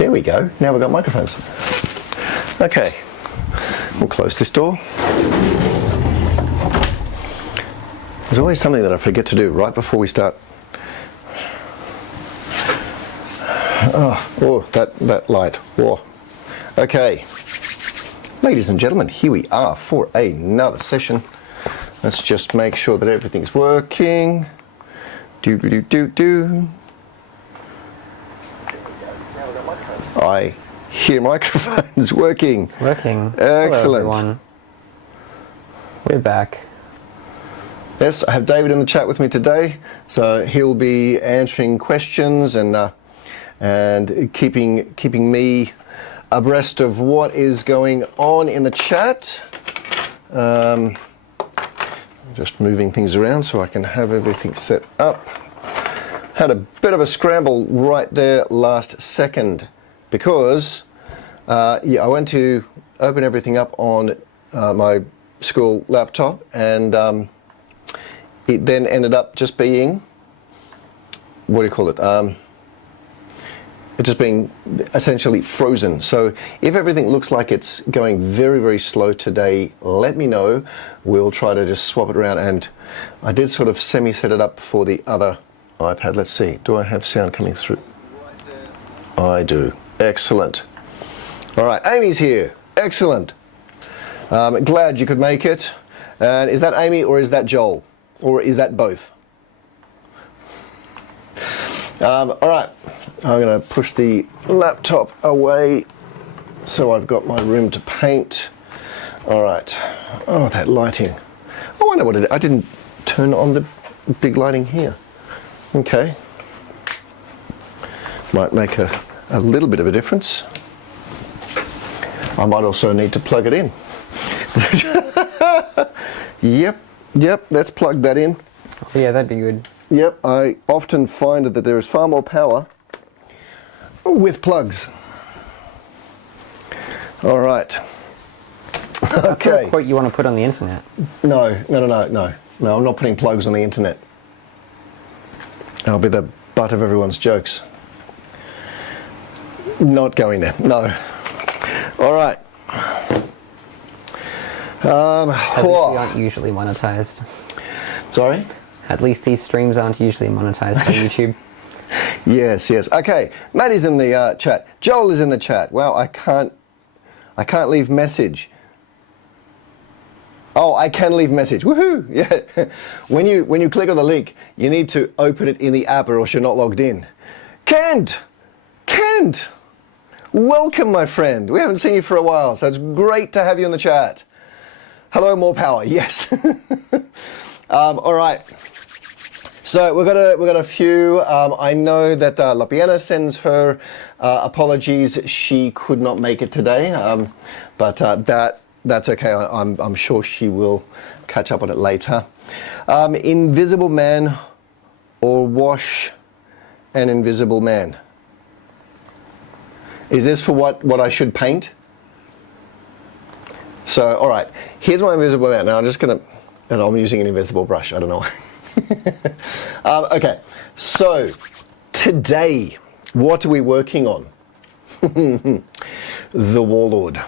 There we go. Now we've got microphones. Okay, we'll close this door. There's always something that I forget to do right before we start. Oh, that light. Whoa. Okay, ladies and gentlemen, here we are for another session. Let's just make sure that everything's working. Do. I hear microphones working. It's working. Excellent. Hello, everyone. We're back. Yes, I have David in the chat with me today, so he'll be answering questions and keeping me abreast of what is going on in the chat. Just moving things around so I can have everything set up. Had a bit of a scramble right there last second because I went to open everything up on my school laptop, and it then ended up just being, what do you call it? It just being essentially frozen. So if everything looks like it's going very, very slow today, let me know. We'll try to just swap it around. And I did sort of semi-set it up for the other iPad. Let's see, do I have sound coming through? I do. Excellent. All right, Amy's here. Excellent. Glad you could make it. And is that Amy or is that Joel? Or is that both? All right, I'm going to push the laptop away so I've got my room to paint. All right. Oh, that lighting. I wonder what it is. I didn't turn on the big lighting here. Okay. Might make a little bit of a difference. I might also need to plug it in. Yep, let's plug that in. Oh, yeah, that'd be good. Yep, I often find that there is far more power with plugs. All right. That's not a quote you want to put on the internet. No, I'm not putting plugs on the internet. I'll be the butt of everyone's jokes. Not going there, no. All right. At least we aren't usually monetized. Sorry? At least these streams aren't usually monetized on YouTube. Yes. Okay, Maddie's in the chat. Joel is in the chat. Wow, I can't leave message. Oh, I can leave message. Woohoo! Yeah. When you click on the link, you need to open it in the app or else you're not logged in. Kent! Welcome, my friend. We haven't seen you for a while, so it's great to have you in the chat. Hello, more power. Yes. All right. So we've got a few. I know that Lapiana sends her apologies. She could not make it today, but that's okay. I'm sure she will catch up on it later. Invisible Man or Wash an Invisible Man. Is this for what I should paint? So, all right, here's my Invisible Man. Now I'm just gonna, and I'm using an invisible brush, I don't know. Okay, so today, what are we working on? The Warlord.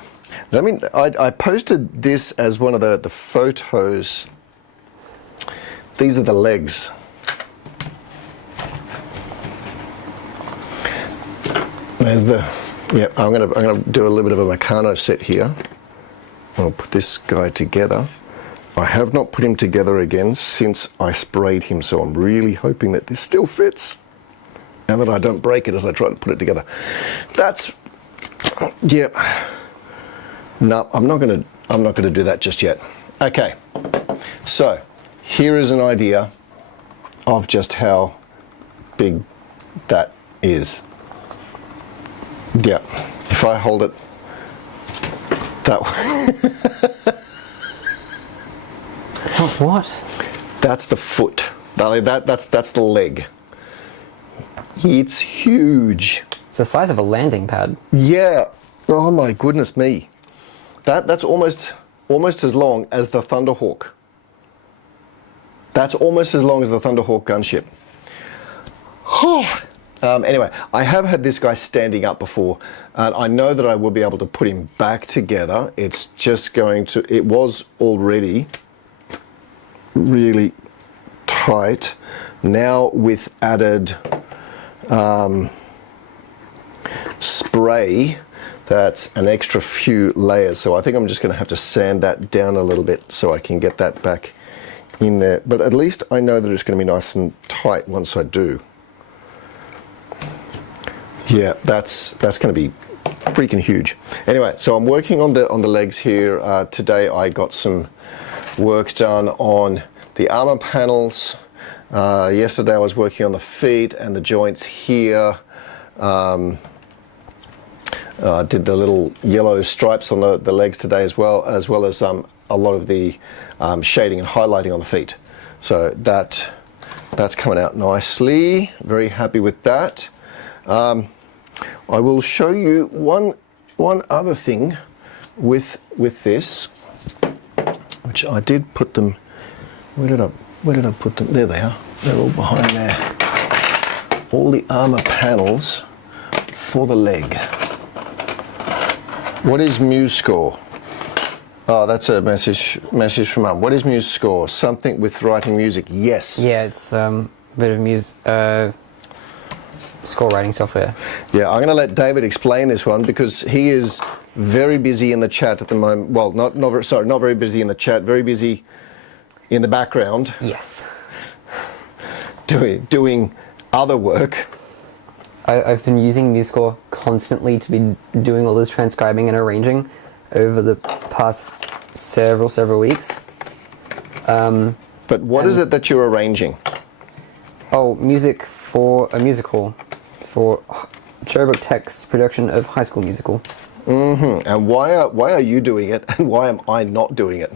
I posted this as one of the photos. These are the legs. There's the, yep, I'm gonna do a little bit of a Meccano set here. I'll put this guy together. I have not put him together again since I sprayed him, so I'm really hoping that this still fits and that I don't break it as I try to put it together. That's, yep. No, I'm not gonna do that just yet. Okay, so here is an idea of just how big that is. Yeah, if I hold it that way. What? That's the foot. That's the leg. It's huge. It's the size of a landing pad. Yeah. Oh my goodness me. That's almost as long as the Thunderhawk. That's almost as long as the Thunderhawk gunship. Oh, Anyway, I have had this guy standing up before, and I know that I will be able to put him back together. It's just going to, it was already really tight. Now with added spray, that's an extra few layers. So I think I'm just going to have to sand that down a little bit so I can get that back in there. But at least I know that it's going to be nice and tight once I do. Yeah, that's going to be freaking huge. Anyway, so I'm working on the legs here. Today I got some work done on the armor panels. Yesterday I was working on the feet and the joints here. Did the little yellow stripes on the legs today as well as a lot of the shading and highlighting on the feet. So that's coming out nicely. Very happy with that. I will show you one other thing with this, which I did put them. Where did I put them? There they are. They're all behind there. All the armor panels for the leg. What is Muse score? Oh, that's a message from Mum. What is Muse score? Something with writing music. Yes. Yeah, it's a bit of Muse score writing software. Yeah, I'm going to let David explain this one because he is very busy in the chat at the moment. Well, not very busy in the chat. Very busy in the background. Yes. Doing other work. I've been using MuseScore constantly to be doing all this transcribing and arranging over the past several weeks. But what is it that you're arranging? Oh, music for a musical, for Cherrybook Tech's production of High School Musical. Mm-hmm. And why are you doing it, and why am I not doing it?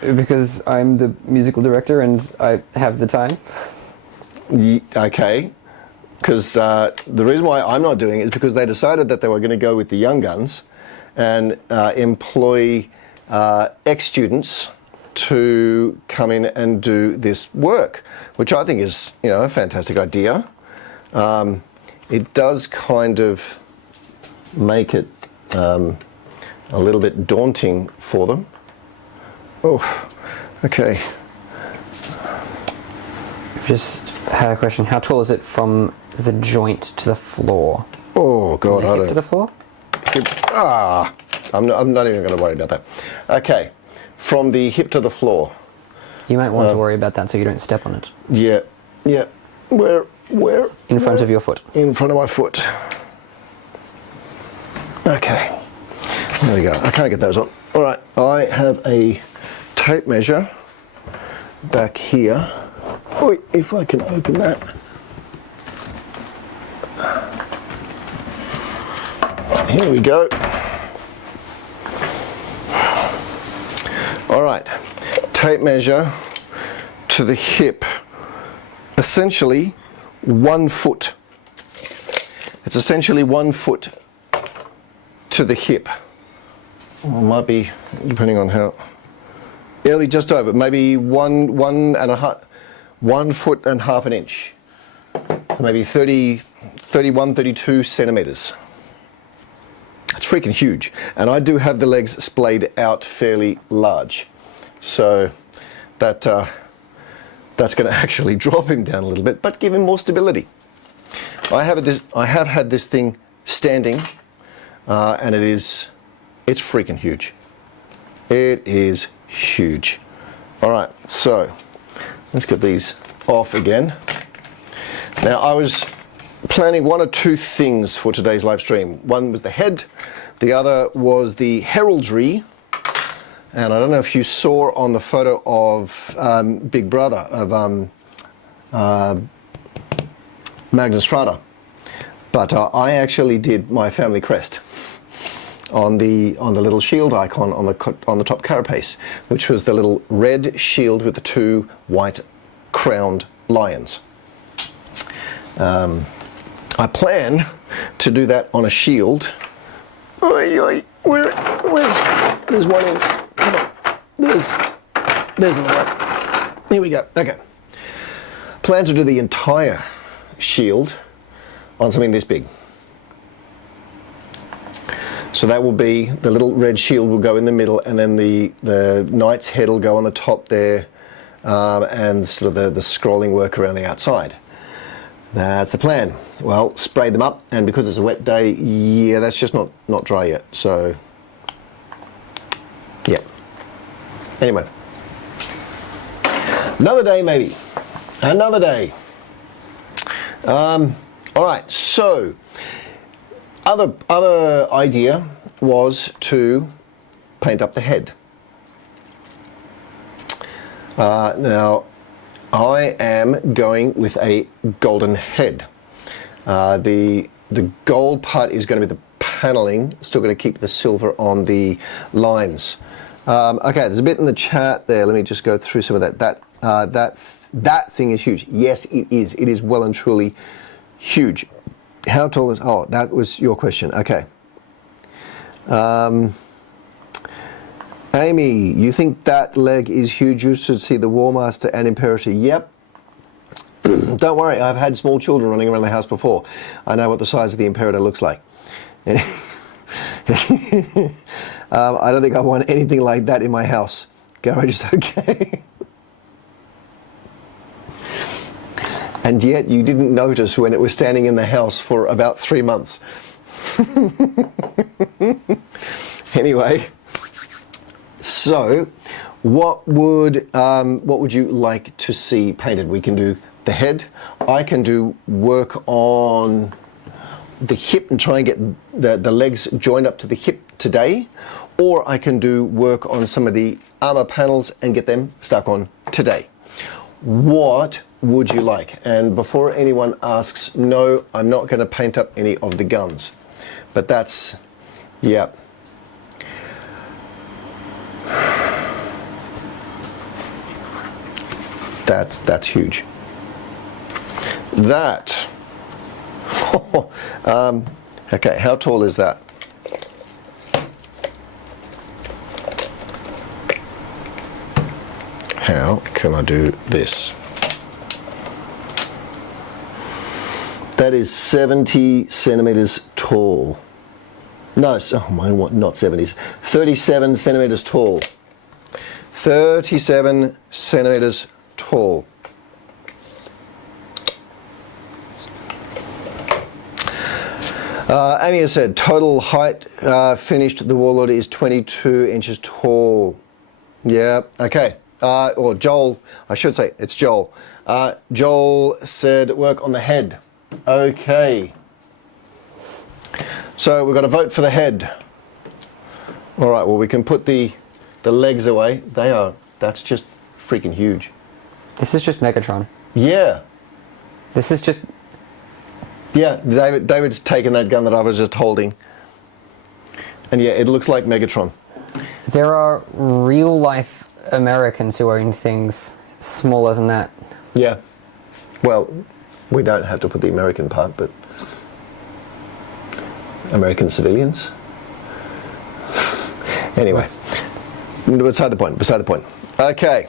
Because I'm the musical director and I have the time. Okay, because the reason why I'm not doing it is because they decided that they were going to go with the young guns and employ ex-students to come in and do this work, which I think is, a fantastic idea. It does kind of make it a little bit daunting for them. Oh, okay. Just had a question. How tall is it from the joint to the floor? Oh God, from the hip to the floor? I'm not even going to worry about that. Okay, from the hip to the floor. You might want to worry about that so you don't step on it. Yeah. Where? In front of your foot. In front of my foot. Okay. There we go. I can't get those on. All right. I have a tape measure back here. Oh, if I can open that. Here we go. All right, tape measure to the hip. Essentially 1 foot. It's essentially 1 foot to the hip. Well, it might be, depending on how, nearly just over, maybe 1 foot and half an inch. Maybe 31, 32 centimeters. It's freaking huge. And I do have the legs splayed out fairly large. So that's going to actually drop him down a little bit, but give him more stability. I have had this thing standing, and it's freaking huge. It is huge. All right, so let's get these off again. Now I was planning one or two things for today's live stream. One was the head, the other was the heraldry, and I don't know if you saw on the photo of Big Brother of Magnus Strata, but I actually did my family crest on the little shield icon on the top carapace, which was the little red shield with the two white crowned lions. I plan to do that on a shield. There's one in. Come on. There's another one. Here we go. Okay. plan to do the entire shield on something this big. So that will be, the little red shield will go in the middle, and then the knight's head will go on the top there, and sort of the scrolling work around the outside. That's the plan. Well, spray them up, and because it's a wet day, yeah, that's just not dry yet. So, yeah. Anyway, another day maybe. Another day. All right. So, other idea was to paint up the head. Now, I am going with a golden head. The gold part is going to be the paneling. Still going to keep the silver on the lines. Okay, there's a bit in the chat there. Let me just go through some of that. That thing is huge. Yes, it is. It is well and truly huge. How tall is? Oh, that was your question. Okay. Amy, you think that leg is huge? You should see the War Master and Imperator. Yep. Don't worry, I've had small children running around the house before. I know what the size of the Imperator looks like. I don't think I want anything like that in my house. Garage is okay. And yet you didn't notice when it was standing in the house for about 3 months. Anyway. So, what would you like to see painted? We can do the head. I can do work on the hip and try and get the legs joined up to the hip today, or I can do work on some of the armor panels and get them stuck on today. What would you like? And before anyone asks, no, I'm not going to paint up any of the guns, but that's, yeah. That's huge. That. Okay, how tall is that? How can I do this? That is 70 centimeters tall. No, oh my, what? Not 70s. 37 centimeters tall. 37 centimeters tall. Amy has said total height finished the Warlord is 22 inches tall. Yeah, okay. Or Joel, I should say it's Joel. Joel said work on the head. Okay. So we've got to vote for the head. All right, well we can put the legs away. That's just freaking huge. This is just Megatron. Yeah. This is just... Yeah, David's taken that gun that I was just holding. And yeah, it looks like Megatron. There are real-life Americans who own things smaller than that. Yeah. Well, we don't have to put the American part, but... American civilians? Anyway. Beside the point. Okay.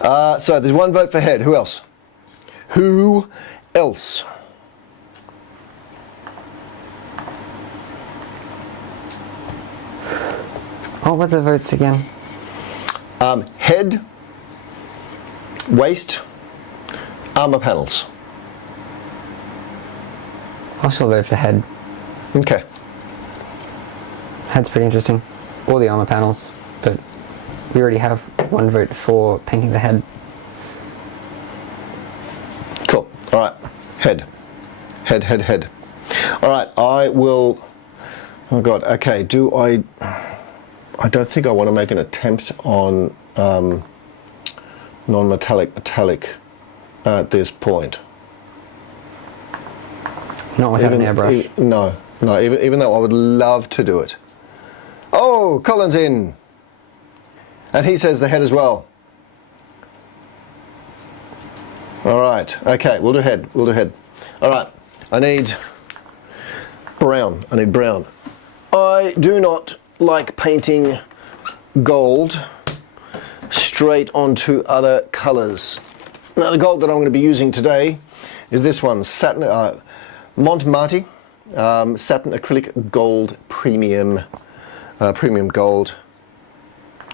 So there's one vote for head. Who else? Who else? What were the votes again? Head, waist, armor panels. I'll still vote for head. Okay. Head's pretty interesting. Or the armor panels, but we already have one vote for painting the head. Cool. All right. Head. All right. I will. Oh God. Okay. I don't think I want to make an attempt on non-metallic metallic at this point. Not without an airbrush. No. Even though I would love to do it. Oh, Colin's in, and he says the head as well. All right. Okay. We'll do head. All right. I need brown. I do not like painting gold straight onto other colors. Now the gold that I'm going to be using today is this one, Satin Montmartre Satin Acrylic Gold Premium Gold.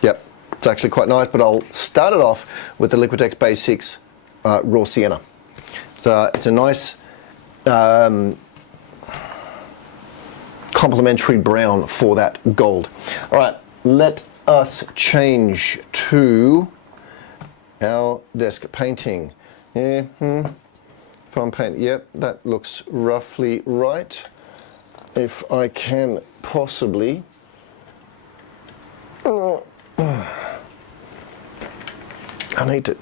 Yep, it's actually quite nice, but I'll start it off with the Liquitex Basics Raw Sienna. So it's a nice complementary brown for that gold. All right, let us change to our desk painting. If I'm painting, yep, that looks roughly right. If I can possibly, I need to,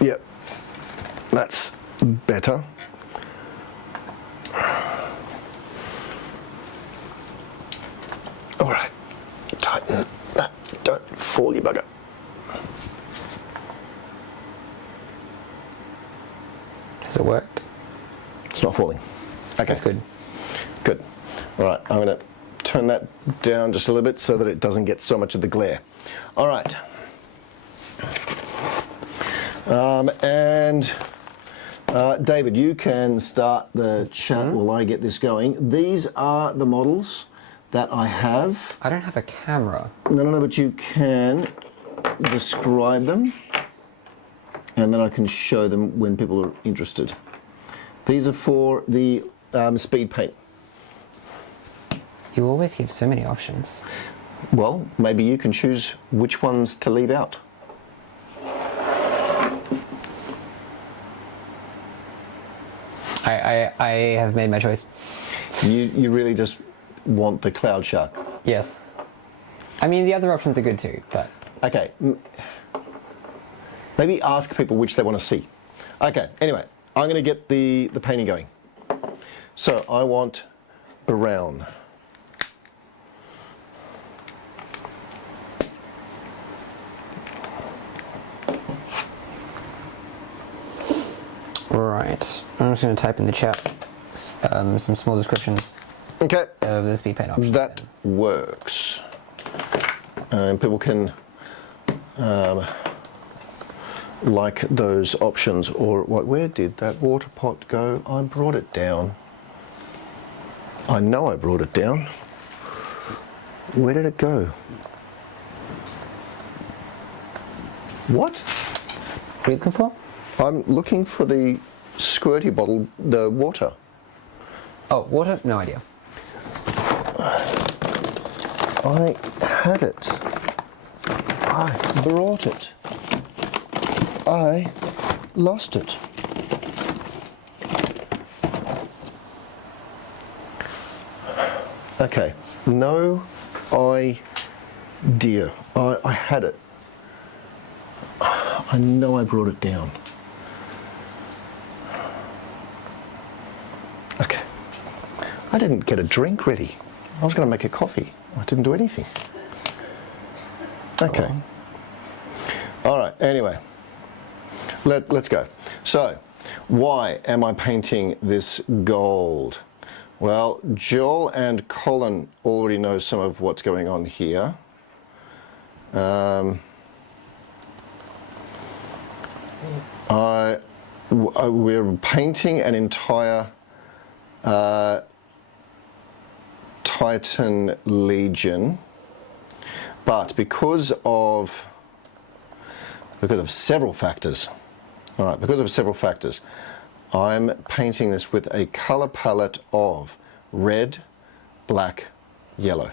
yep, that's better. All right, tighten that, don't fall, you bugger. Has it worked? It's not falling. Okay. That's good. Good. All right, I'm going to turn that down just a little bit so that it doesn't get so much of the glare. All right. David, you can start the chat while I get this going. These are the models that I have. I don't have a camera. No, but you can describe them, and then I can show them when people are interested. These are for the speed paint. You always give so many options. Well, maybe you can choose which ones to leave out. I have made my choice. You really just want the Cloud Shark. Yes. I mean, the other options are good too, but... Okay. Maybe ask people which they want to see. Okay, anyway, I'm going to get the painting going. So I want brown. Right. I'm just going to type in the chat some small descriptions Okay. of the speed paint option. That works. And people can like those options, or what? Where did that water pot go? I brought it down. I know I brought it down. Where did it go? What? What are you looking for? I'm looking for the squirty bottle, the water. Oh, water? No idea. I had it. I brought it. I lost it. Okay, no idea. I had it. I know I brought it down. Okay. I didn't get a drink ready. I was going to make a coffee. I didn't do anything. Okay. All right, anyway. Let's go. So, why am I painting this gold? Well, Joel and Colin already know some of what's going on here. We're painting an entire Titan Legion, but because of several factors. All right, because of several factors, I'm painting this with a color palette of red, black, yellow.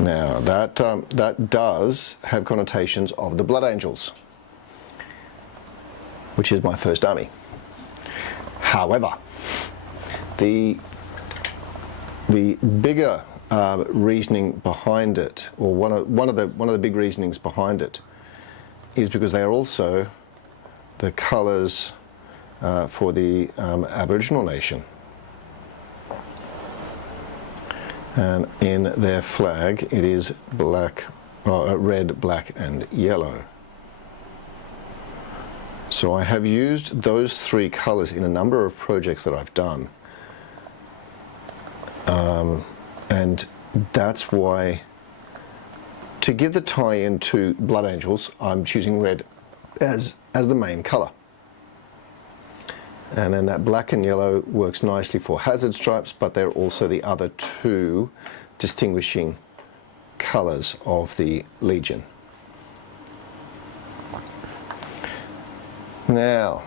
Now that does have connotations of the Blood Angels, which is my first army. However, the bigger reasoning behind it, or one of the big reasonings behind it, is because they are also the colours for the Aboriginal nation. And in their flag it is black, red, black and yellow. So I have used those three colours in a number of projects that I've done. And that's why to give the tie-in to Blood Angels, I'm choosing red as the main colour. And then that black and yellow works nicely for hazard stripes, but they're also the other two distinguishing colours of the Legion. Now,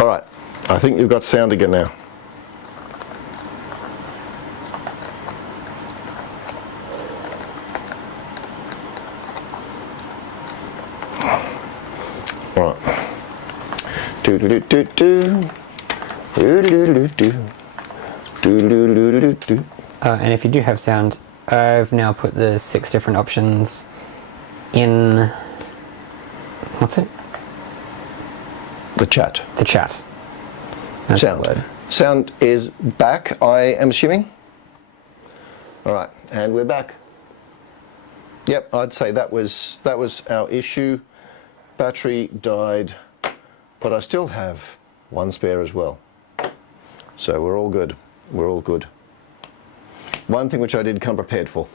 all right, I think you've got sound again now. All right. Do do do do do. Do do do do. Do do do do do. And if you do have sound, I've now put the 6 different options in. What's it? The chat. The chat. That's the Sound. word. Sound is back, I am assuming. All right, and we're back. Yep, I'd say that was our issue. Battery died, but I still have one spare as well. So we're all good. We're all good. One thing which I did come prepared for.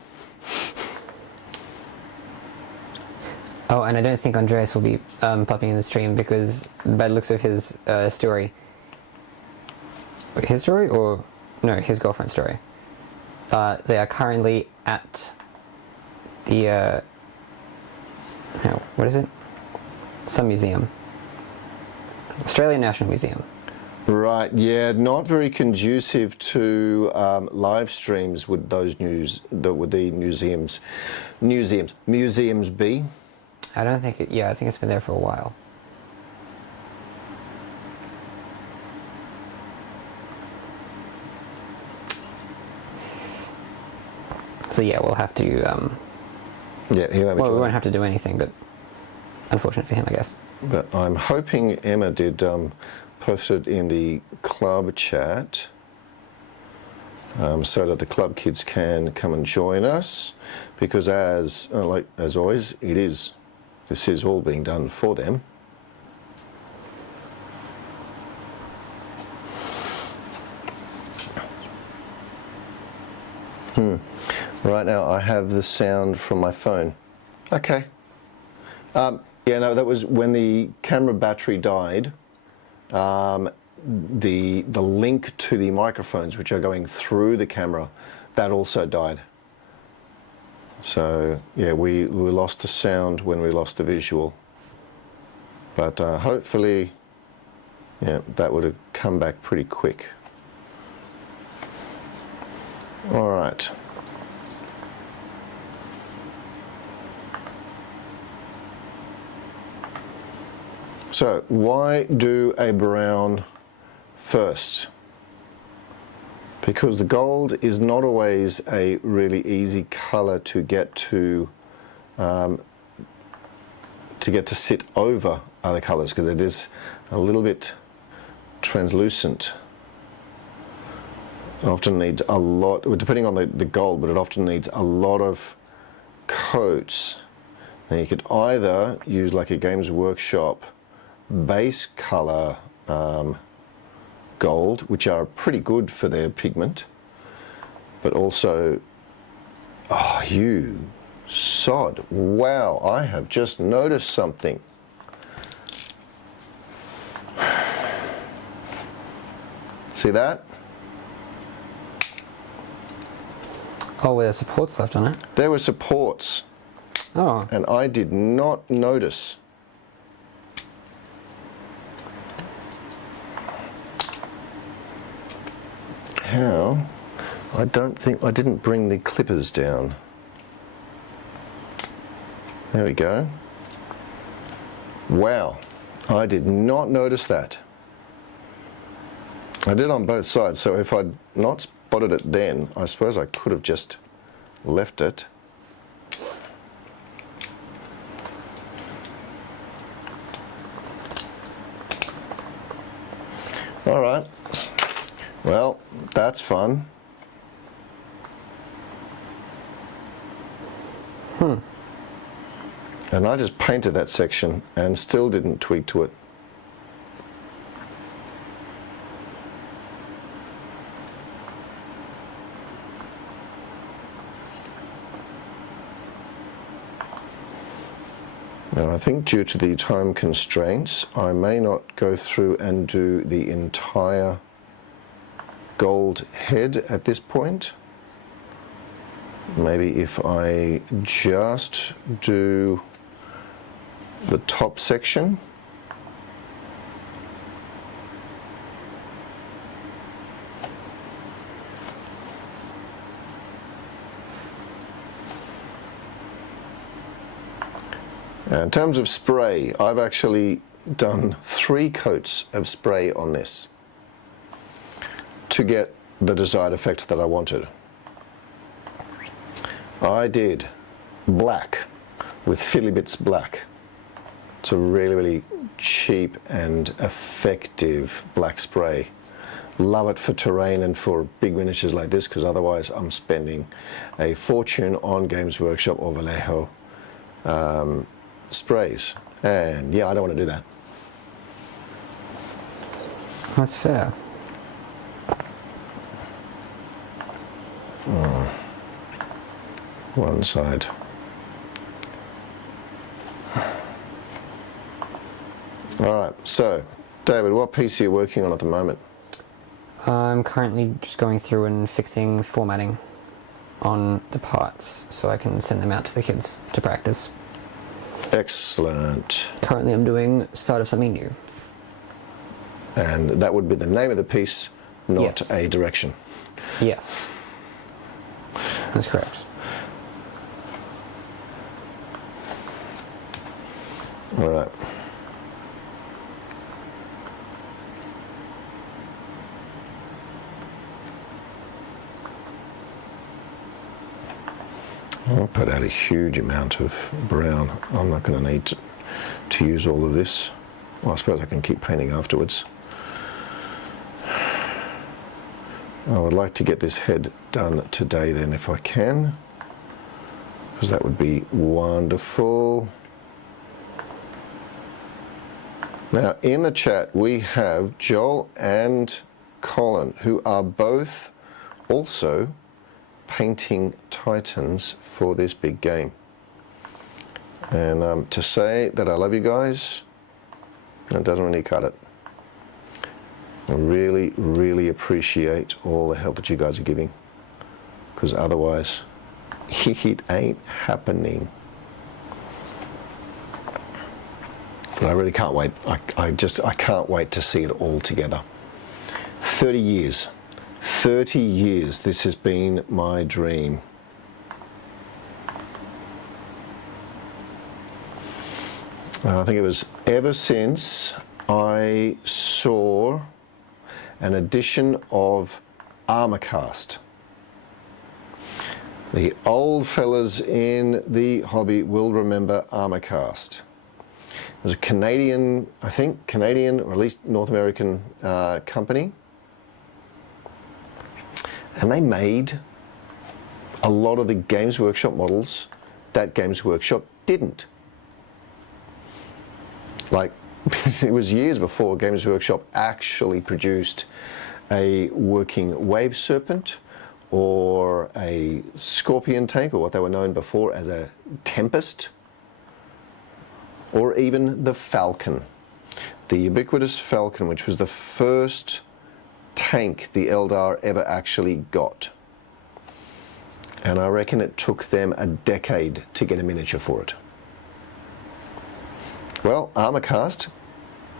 Oh, and I don't think Andreas will be popping in the stream because by the looks of his story. His story or no, his girlfriend's story. They are currently at the what is it? Some museum. Australian National Museum. Right, yeah, not very conducive to live streams would those would the museums be. I don't think it, yeah, I think it's been there for a while. So yeah, we'll have to Yeah, he won't be well, we joining. won't have to do anything, but unfortunate for him, I guess. But I'm hoping Emma did post it in the club chat so that the club kids can come and join us, because as always, this is all being done for them. Right now I have the sound from my phone. Okay. Yeah, no, that was when the camera battery died. The link to the microphones, which are going through the camera, that also died. So yeah, we lost the sound when we lost the visual. But hopefully, yeah, that would have come back pretty quick. All right. So why do a brown first? Because the gold is not always a really easy color to get to sit over other colors, because it is a little bit translucent. It often needs a lot, depending on the gold, but it often needs a lot of coats. Now you could either use like a Games Workshop base color gold, which are pretty good for their pigment, but also, oh, you sod, wow, I have just noticed something. See that? Oh, well, there's supports left on it. There were supports, Oh, and I did not notice. How I don't think I didn't bring the clippers down. There we go. Wow, I did not notice that. I did on both sides, so if I'd not spotted it then, I suppose I could have just left it. All right, well, that's fun. And I just painted that section and still didn't tweak to it. Now I think due to the time constraints, I may not go through and do the entire gold head at this point. Maybe if I just do the top section. In terms of spray, I've actually done 3 coats of spray on this to get the desired effect that I wanted. I did black with Philly Bits black. It's a really, really cheap and effective black spray. Love it for terrain and for big miniatures like this, because otherwise I'm spending a fortune on Games Workshop or Vallejo sprays. And yeah, I don't want to do that. That's fair. One side. All right, so David, what piece are you working on at the moment? I'm currently just going through and fixing formatting on the parts so I can send them out to the kids to practice. Excellent. Currently I'm doing Start of Something New. And that would be the name of the piece, not Yes. a direction. Yes. That's correct. All right. I'll put out a huge amount of brown. I'm not going to need to use all of this. Well, I suppose I can keep painting afterwards. I would like to get this head done today then if I can, because that would be wonderful. Now in the chat we have Joel and Colin, who are both also painting Titans for this big game. And to say that I love you guys, that doesn't really cut it. I really, really appreciate all the help that you guys are giving, because otherwise it ain't happening. But I really can't wait. I can't wait to see it all together. 30 years. 30 years this has been my dream. I think it was ever since I saw an edition of Armorcast. The old fellas in the hobby will remember Armorcast. It was a Canadian, I think Canadian or at least North American company. And they made a lot of the Games Workshop models that Games Workshop didn't. Like, it was years before Games Workshop actually produced a working wave serpent or a scorpion tank, or what they were known before as a Tempest, or even the Falcon. The ubiquitous Falcon, which was the first tank the Eldar ever actually got. And I reckon it took them a decade to get a miniature for it. Well, Armorcast,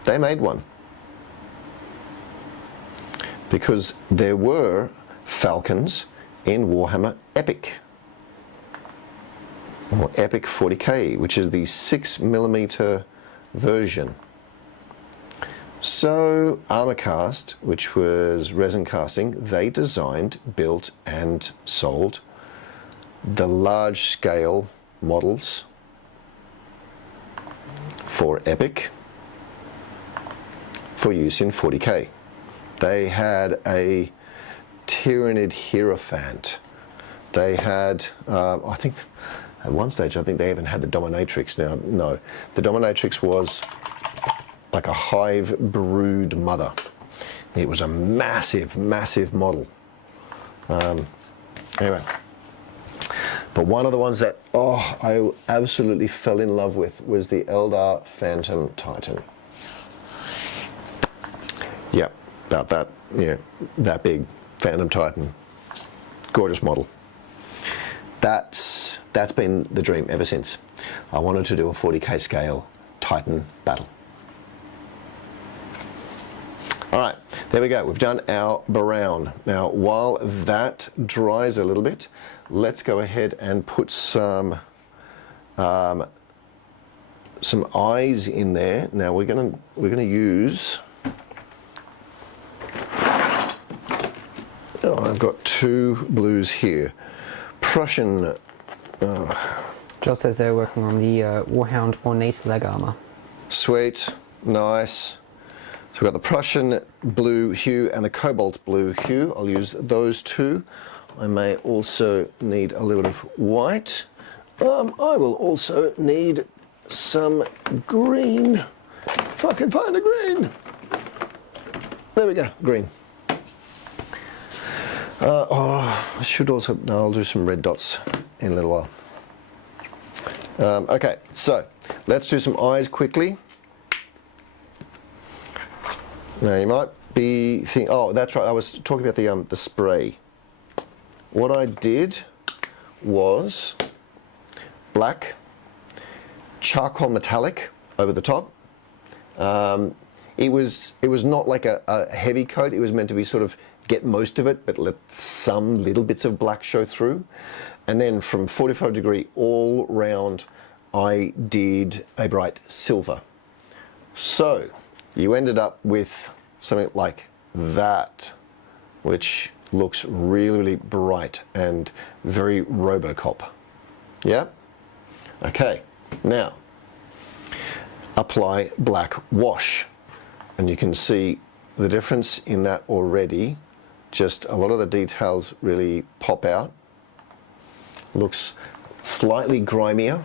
they made one. Because there were Falcons in Warhammer Epic, or Epic 40k, which is the 6mm version. So Armorcast, which was resin casting, they designed, built and sold the large scale models for Epic for use in 40k. They had a Tyrannid Hierophant. They had, I think, at one stage, I think they even had the Dominatrix. Now, no, the Dominatrix was like a hive brood mother. It was a massive, massive model. Anyway, but one of the ones that, I absolutely fell in love with was the Eldar Phantom Titan. Yep, about that, yeah, that big Phantom Titan. Gorgeous model. That's been the dream ever since. I wanted to do a 40k scale Titan battle. All right, there we go. We've done our brown. Now, while that dries a little bit, let's go ahead and put some eyes in there. Now we're gonna use. I've got two blues here. Prussian. Joel says they're working on the Warhound ornate leg armor. Sweet, nice. So we've got the Prussian blue hue and the cobalt blue hue. I'll use those two. I may also need a little bit of white. I will also need some green. If I can find a green. There we go, green. I should also, no, I'll do some red dots in a little while. Okay, so let's do some eyes quickly. Now you might be thinking, oh, that's right, I was talking about the spray. What I did was black, charcoal metallic over the top. It was not like a heavy coat. It was meant to be sort of get most of it, but let some little bits of black show through. And then from 45 degree all round, I did a bright silver. So you ended up with something like that, which looks really, really bright and very RoboCop. Yeah? Okay, now apply black wash. And you can see the difference in that already. Just a lot of the details really pop out. Looks slightly grimier,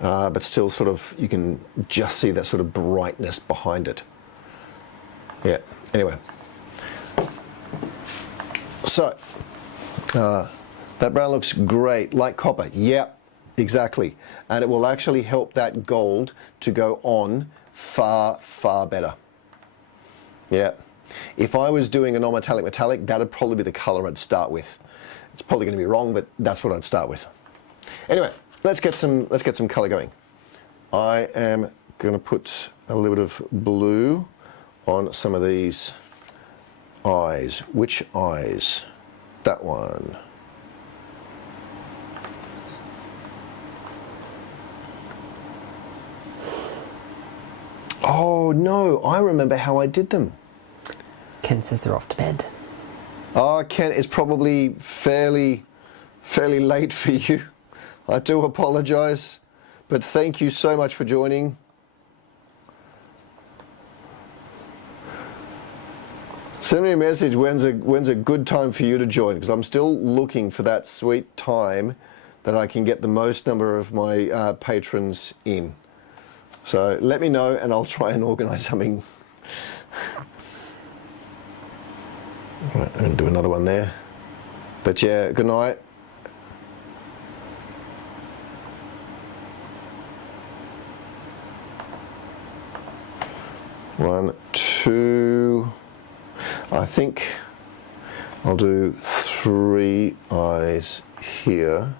but still sort of, you can just see that sort of brightness behind it. Yeah, anyway. So, that brown looks great, like copper. Yep, exactly. And it will actually help that gold to go on far, far better. Yeah. If I was doing a non-metallic metallic, that'd probably be the color I'd start with. It's probably going to be wrong, but that's what I'd start with. Anyway, let's get some color going. I am going to put a little bit of blue on some of these eyes. Which eyes? That one. Oh no, I remember how I did them. Ken says they're off to bed. Oh, Ken, it's probably fairly late for you. I do apologize, but thank you so much for joining. Send me a message when's a good time for you to join, because I'm still looking for that sweet time that I can get the most number of my patrons in. So let me know and I'll try and organize something. Right, and do another one there. But yeah, good night. One, two. I think I'll do 3 eyes here.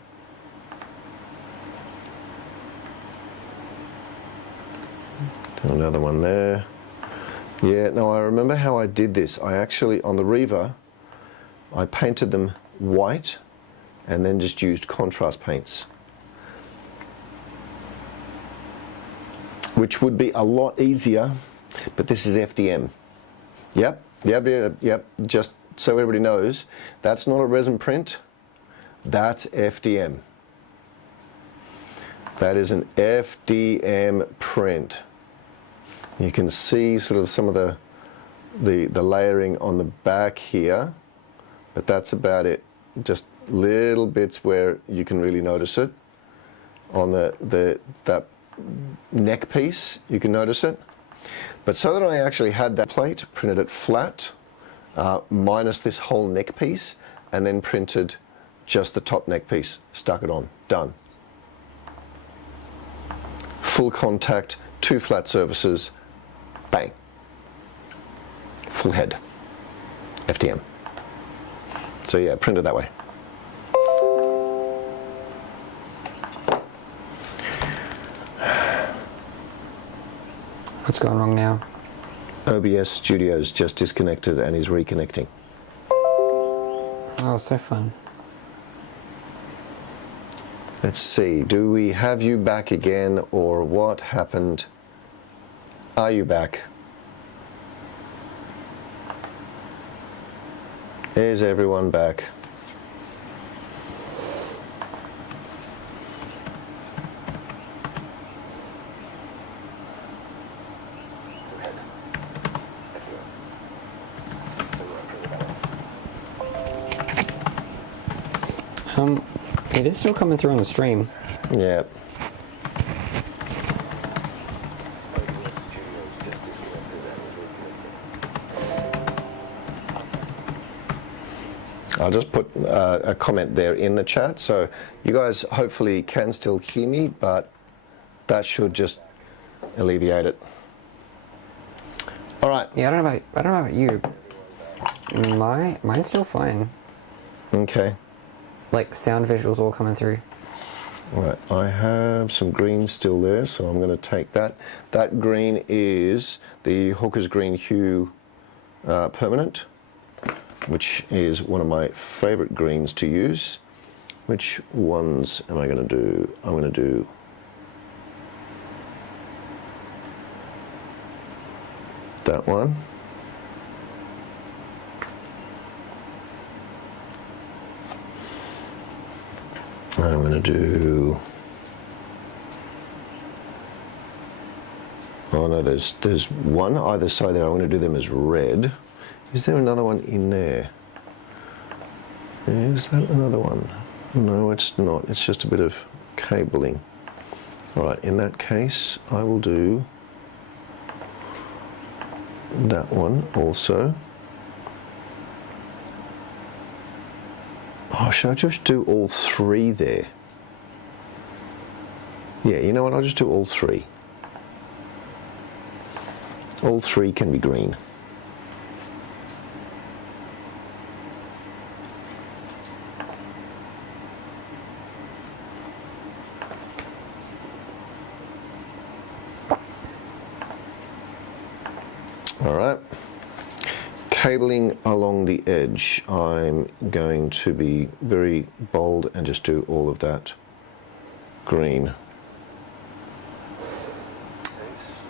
Do another one there. Yeah, no, I remember how I did this. I actually, on the Reaver, I painted them white and then just used contrast paints, which would be a lot easier, but this is FDM. Yep. Just so everybody knows, that's not a resin print, that's FDM. That is an FDM print. You can see sort of some of the layering on the back here, but that's about it. Just little bits where you can really notice it. On that neck piece, you can notice it. But so that I actually had that plate, printed it flat, minus this whole neck piece, and then printed just the top neck piece, stuck it on, done. Full contact, 2 flat surfaces, bang. Full head, FDM. So yeah, printed that way. What's going wrong now? OBS Studios just disconnected and is reconnecting. Oh, so fun. Let's see, do we have you back again, or what happened? Are you back? Is everyone back? It is still coming through on the stream. Yeah. I'll just put a comment there in the chat, so you guys hopefully can still hear me, but that should just alleviate it. All right. Yeah, I don't know about you. Mine's still fine. Okay. Like sound visuals all coming through. All right, I have some green still there, so I'm going to take that. That green is the Hawker's Green Hue Permanent, which is one of my favorite greens to use. Which ones am I going to do? I'm going to do that one. I'm going to do, oh no, there's one either side there. I'm going to do them as red. Is there another one in there? Is that another one? No, it's not. It's just a bit of cabling. All right, in that case, I will do that one also. Oh, should I just do all 3 there? Yeah, you know what? I'll just do all 3. All 3 can be green. All right. Cabling along the edge, I'm going to be very bold and just do all of that green.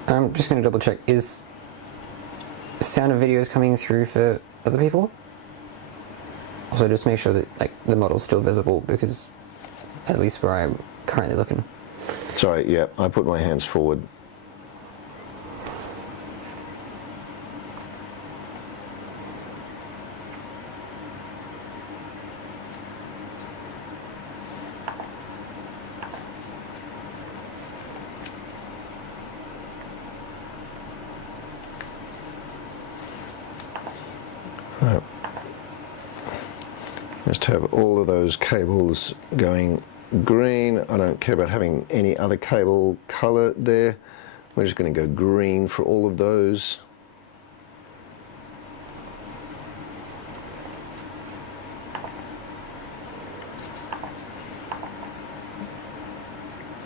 I'm just going to double check. Is sound and videos coming through for other people? Also, just make sure that like the model's still visible, because at least where I'm currently looking. Sorry, yeah, I put my hands forward. Just have all of those cables going green. I don't care about having any other cable color there. We're just going to go green for all of those.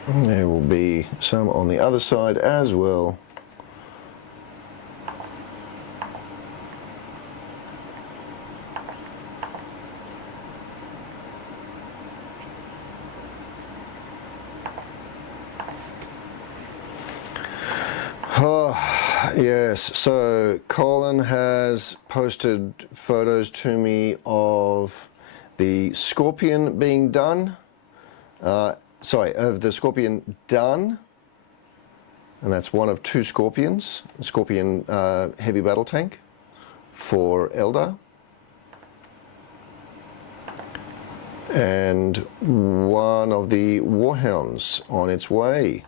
And there will be some on the other side as well. Oh, yes. So Colin has posted photos to me of the scorpion being done. Of the scorpion done. And that's one of 2 scorpions. Scorpion heavy battle tank for Eldar. And one of the warhounds on its way.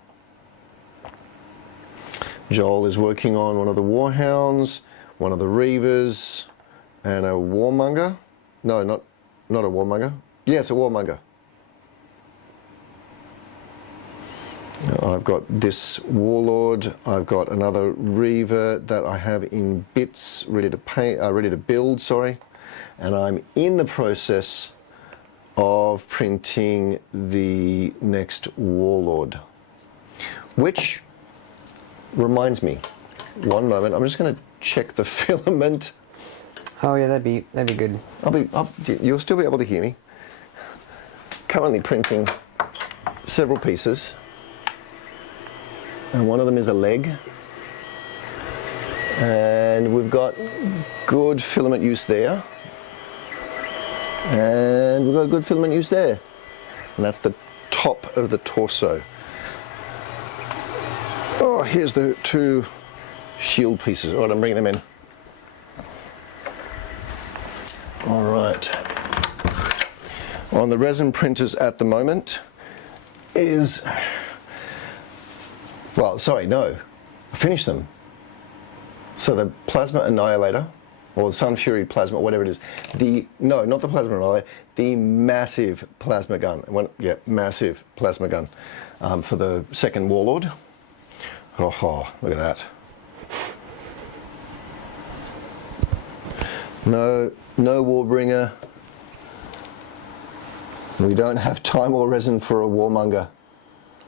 Joel is working on one of the warhounds, one of the reavers, and a warmonger. No, not a warmonger. Yes, a warmonger. I've got this warlord. I've got another reaver that I have in bits, ready to paint, ready to build. Sorry, and I'm in the process of printing the next warlord, which reminds me, one moment, I'm just going to check the filament. Oh yeah, that'd be good. You'll still be able to hear me. Currently printing several pieces, and one of them is a leg, and we've got good filament use there, and we've got good filament use there, and that's the top of the torso. Oh, here's the 2 shield pieces. All right, I'm bringing them in. All right. On the resin printers at the moment is, well, sorry, no, I finished them. So the Plasma Annihilator, or the Sun Fury Plasma, whatever it is. No, not the Plasma Annihilator, the massive plasma gun. Massive plasma gun for the second Warlord. Oh, look at that. No Warbringer. We don't have time or resin for a warmonger.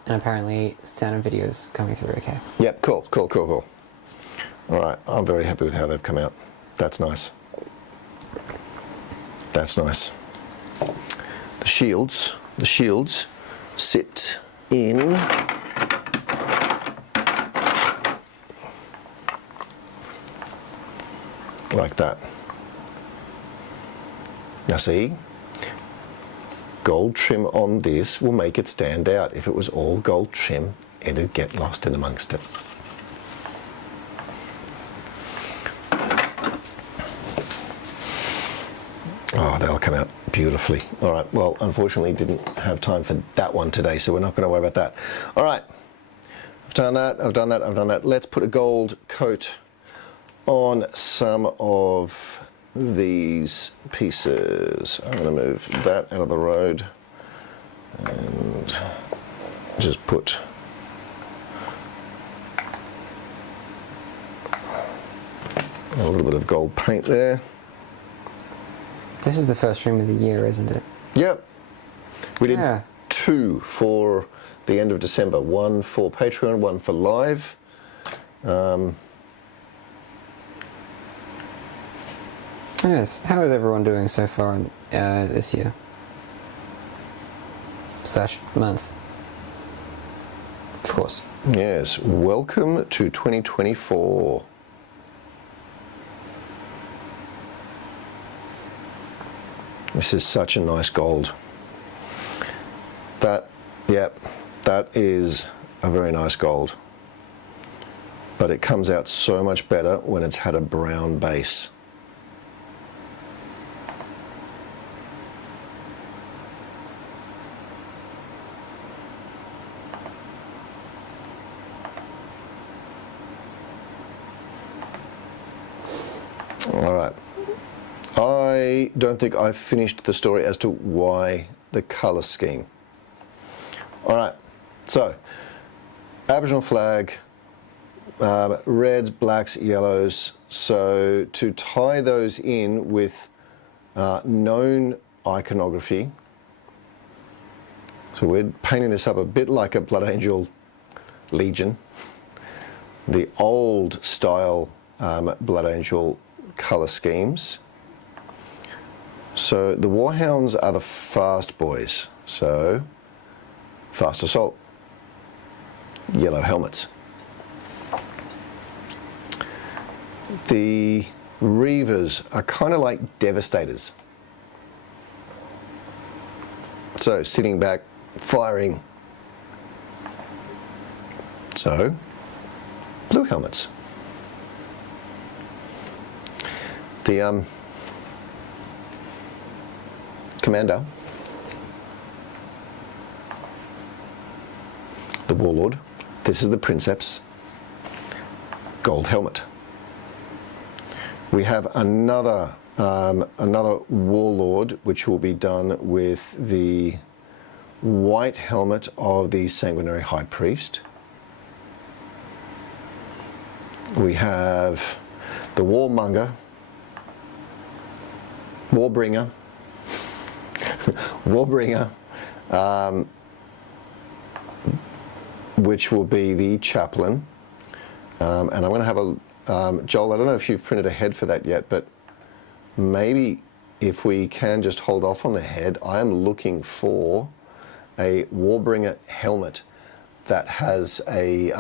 And apparently sound and video's coming through okay. Yep, cool. All right, I'm very happy with how they've come out. That's nice. The shields sit in like that. Now see, gold trim on this will make it stand out. If it was all gold trim, it'd get lost in amongst it. Oh, they'll come out beautifully. All right, well, unfortunately didn't have time for that one today, so we're not going to worry about that. All right, I've done that. Let's put a gold coat on some of these pieces. I'm going to move that out of the road and just put a little bit of gold paint there. This is the first stream of the year, isn't it? Yep. We did 2 for the end of December. 1 for Patreon, 1 for live. Yes. How is everyone doing so far this year? / month. Of course. Yes. Welcome to 2024. This is such a nice gold. That is a very nice gold. But it comes out so much better when it's had a brown base. All right. I don't think I've finished the story as to why the colour scheme. All right, so Aboriginal flag, reds, blacks, yellows. So to tie those in with known iconography, so we're painting this up a bit like a Blood Angel Legion, the old style Blood Angel colour schemes. So the Warhounds are the fast boys, so fast assault, yellow helmets. the Reavers are kind of like devastators. So sitting back, firing. So blue helmets. The commander, the Warlord, this is the Princeps, gold helmet. We have another Warlord which will be done with the white helmet of the Sanguinary High Priest. We have the Warmonger, Warbringer, which will be the chaplain. And I'm going to have a, Joel, I don't know if you've printed a head for that yet, but maybe if we can just hold off on the head, I am looking for a Warbringer helmet that has a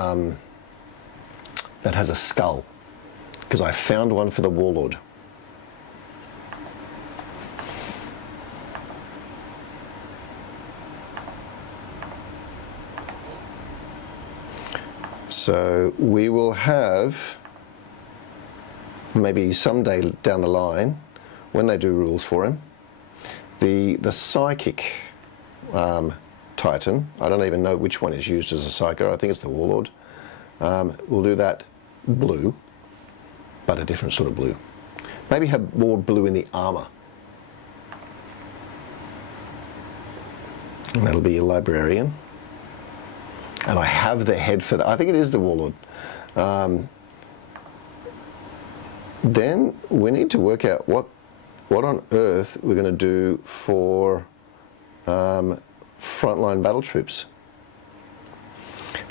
skull, because I found one for the Warlord. So we will have, maybe someday down the line, when they do rules for him, the Psychic Titan, I don't even know which one is used as a Psycho, I think it's the Warlord. We'll do that blue, but a different sort of blue. Maybe have more blue in the armour. And that'll be your Librarian. And I have the head for that. I think it is the Warlord. Then we need to work out what on earth we're going to do for frontline battle troops.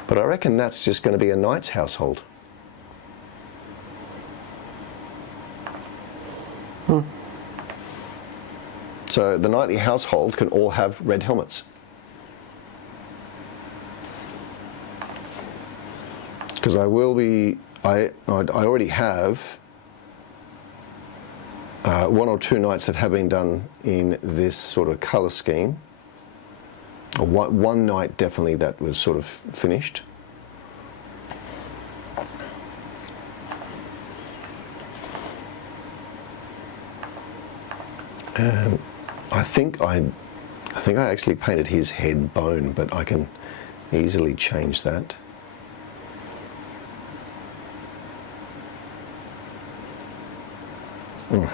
But I reckon that's just going to be a knight's household. So the knightly household can all have red helmets. Because I will be, I already have one or two knights that have been done in this sort of colour scheme. Or one knight definitely that was sort of finished. And I think I actually painted his head bone, but I can easily change that.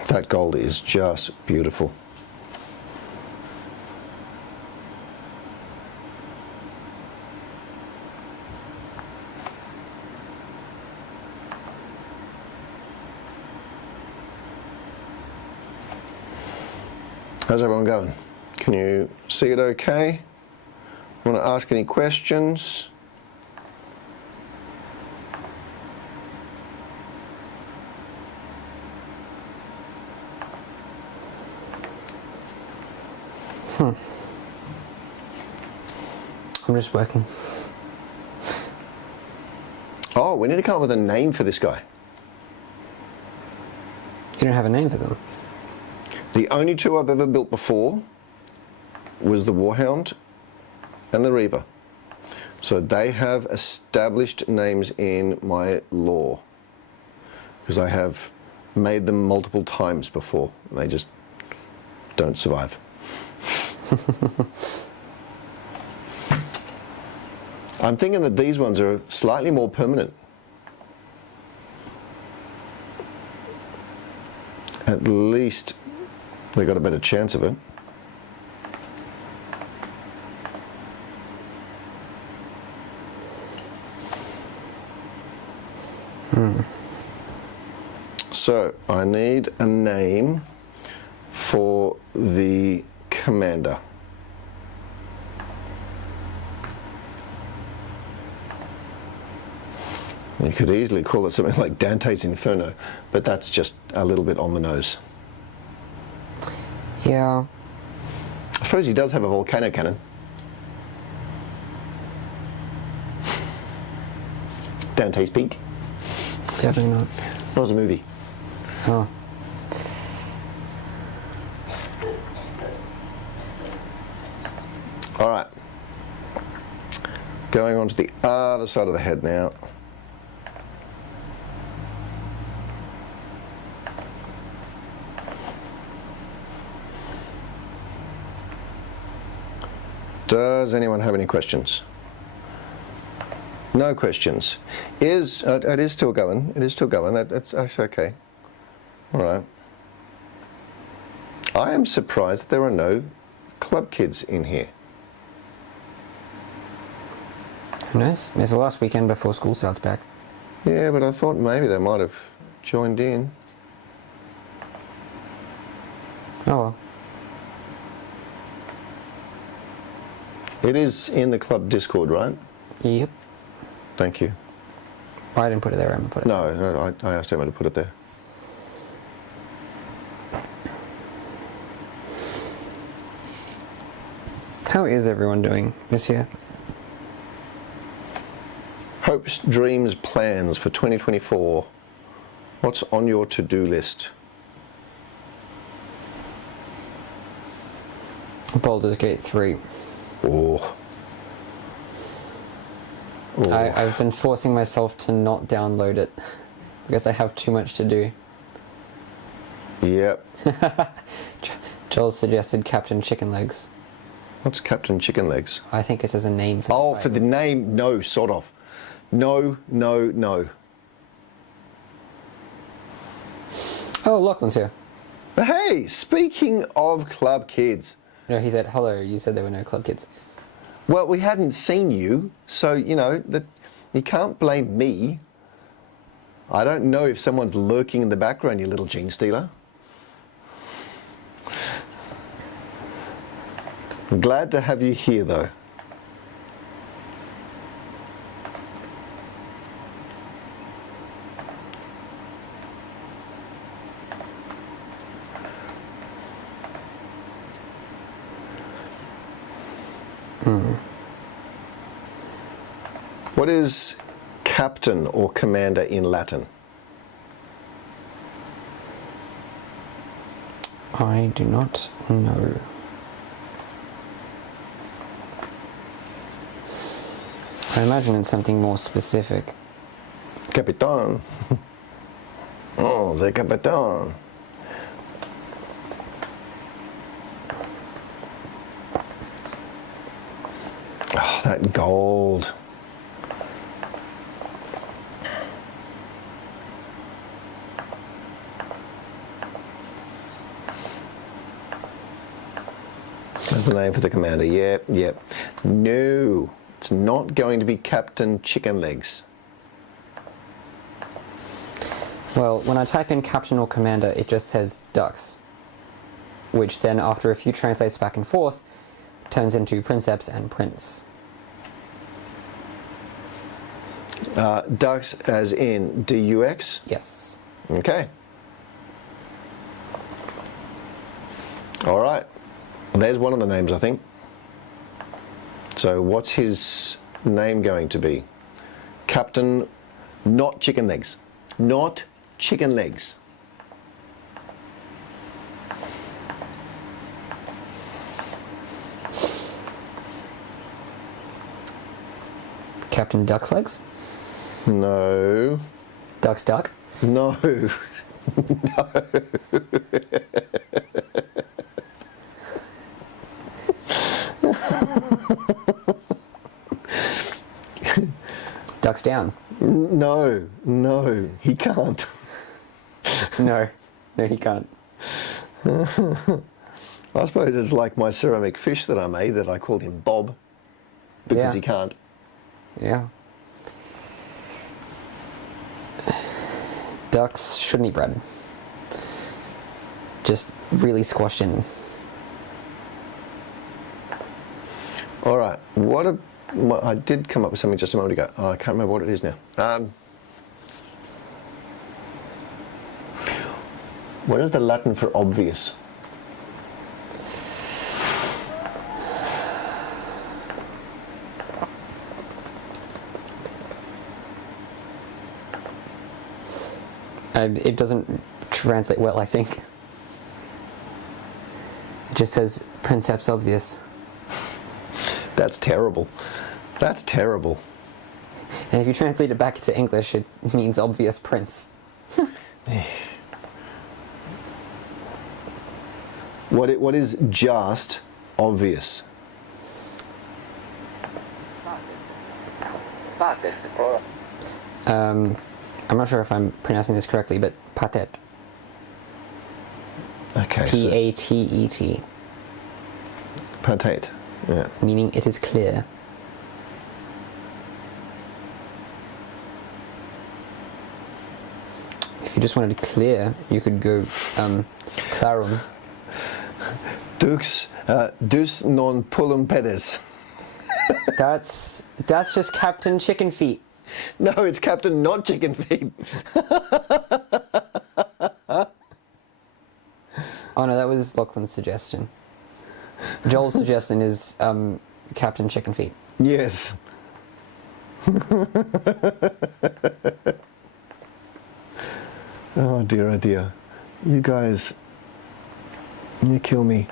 That gold is just beautiful. How's everyone going? Can you see it okay? Want to ask any questions? I'm just working. Oh, we need to come up with a name for this guy. You don't have a name for them? The only two I've ever built before was the Warhound and the Reaver. So they have established names in my lore, because I have made them multiple times before. They just don't survive. I'm thinking that these ones are slightly more permanent. At least they got a better chance of it. So I need a name for the commander. You could easily call it something like Dante's Inferno, but that's just a little bit on the nose. Yeah. I suppose he does have a volcano cannon. Dante's Peak. Definitely not. It was a movie. Oh. All right. Going on to the other side of the head now. Does anyone have any questions? No questions. It is still going. It is still going. That's okay. All right. I am surprised that there are no club kids in here. Who knows? It's the last weekend before school starts back. Yeah, but I thought maybe they might have joined in. Oh well. It is in the club Discord, right? Yep. Thank you. I didn't put it there, Emma put it there. No, I asked Emma to put it there. How is everyone doing this year? Hopes, dreams, plans for 2024. What's on your to-do list? Baldur's Gate 3. Oh. I've been forcing myself to not download it because I have too much to do. Yep. Joel suggested Captain Chicken Legs. What's Captain Chicken Legs? I think it's as a name for Oh, the for the title. name? No, sort of. No. Oh, Lachlan's here. But hey, speaking of club kids, No, he said, hello, you said there were no club kids. well, we hadn't seen you, so, you know, that you can't blame me. I don't know if someone's lurking in the background, you little gene stealer. I'm glad to have you here, though. What is captain or commander in Latin? I do not know. I imagine it's something more specific. Capitán. Oh, the capitán. Oh, that gold. That's the name for the commander. Yep. No, it's not going to be Captain Chicken Legs. Well, when I type in Captain or Commander, it just says Ducks, which then, after a few translates back and forth, turns into Princeps and Prince. Ducks as in D-U-X? Yes. Okay. All right. There's one of the names, I think. So what's his name going to be? Captain, not Chicken Legs. Not Chicken Legs. Captain Duck's Legs? No. Duck's Duck? No. Duck's Down? No, he can't. No, he can't. I suppose it's like my ceramic fish that I made that I called him Bob because Yeah. he can't. Yeah. Ducks shouldn't eat bread. Just really squashed in. All right, I did come up with something just a moment ago. Oh, I can't remember what it is now. What is the Latin for obvious? It doesn't translate well, I think. It just says Princeps obvious. That's terrible. That's terrible. And if you translate it back to English, it means obvious prince. What is just obvious? I'm not sure if I'm pronouncing this correctly, but patet. Okay. P-A-T-E-T. Patate. Yeah. Meaning it is clear. If you just wanted clear, you could go clarum. Dus non pullum pedes. That's just Captain Chicken Feet. No, it's Captain Not Chicken Feet. Oh no, that was Lachlan's suggestion. Joel's suggestion is Captain Chicken Feet. Yes. Oh dear, oh dear. You guys, you kill me.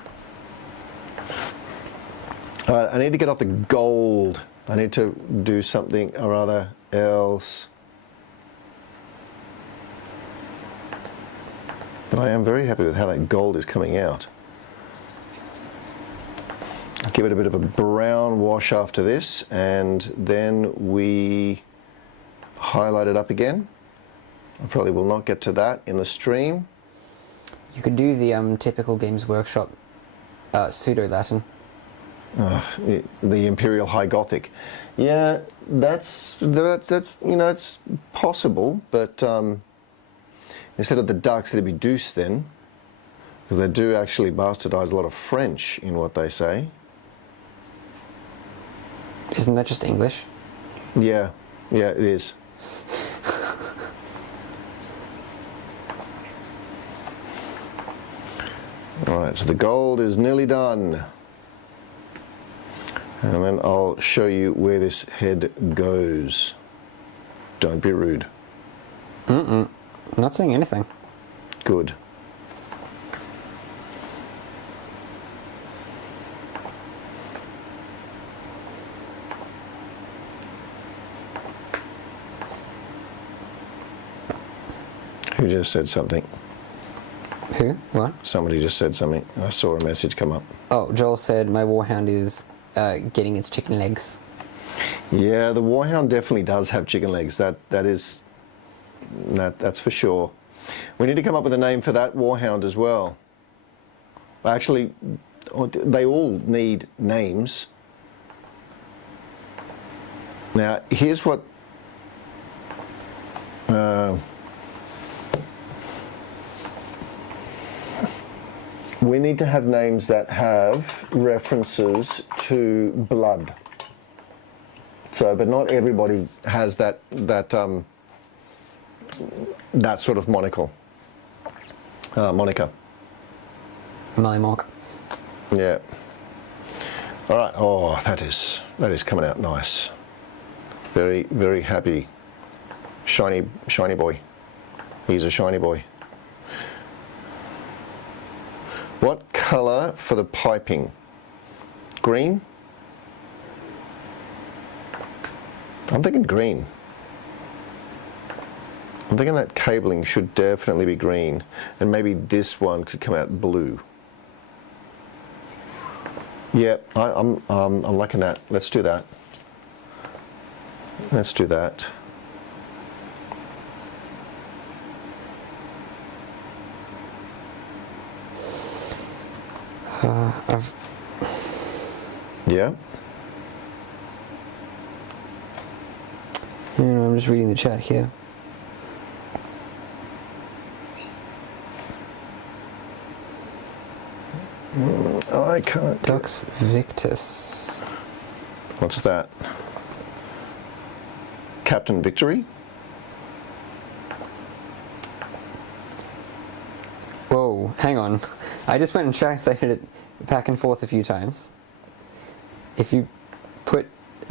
Alright, I need to get off the gold. I need to do something or other else. But I am very happy with how that gold is coming out. Give it a bit of a brown wash after this, and then we highlight it up again. I probably will not get to that in the stream. You could do the typical Games Workshop pseudo-Latin. The Imperial High Gothic. Yeah, that's you know, it's possible, but instead of the ducks, it'd be deuce then, because they do actually bastardize a lot of French in what they say. Isn't that just English? Yeah, yeah, it is. Alright, so the gold is nearly done. And then I'll show you where this head goes. Don't be rude. I'm not saying anything. Good. Who just said something? Who? What? Somebody just said something. I saw a message come up. Oh, Joel said my warhound is getting its chicken legs. Yeah, the warhound definitely does have chicken legs. That's for sure. We need to come up with a name for that warhound as well. Actually, they all need names. Now, here's what we need to have names that have references to blood. So, but not everybody has that sort of moniker. Mollymock. Yeah. All right. Oh, that is coming out nice. Very, very happy. Shiny boy. He's a shiny boy. What color for the piping? Green? I'm thinking green. I'm thinking that cabling should definitely be green, and maybe this one could come out blue. Yeah, I'm liking that. Let's do that. Let's do that. Yeah. I'm just reading the chat here. I can't. Dux Victus. What's that? Captain Victory? Whoa, hang on. I just went and translated it back and forth a few times. If you put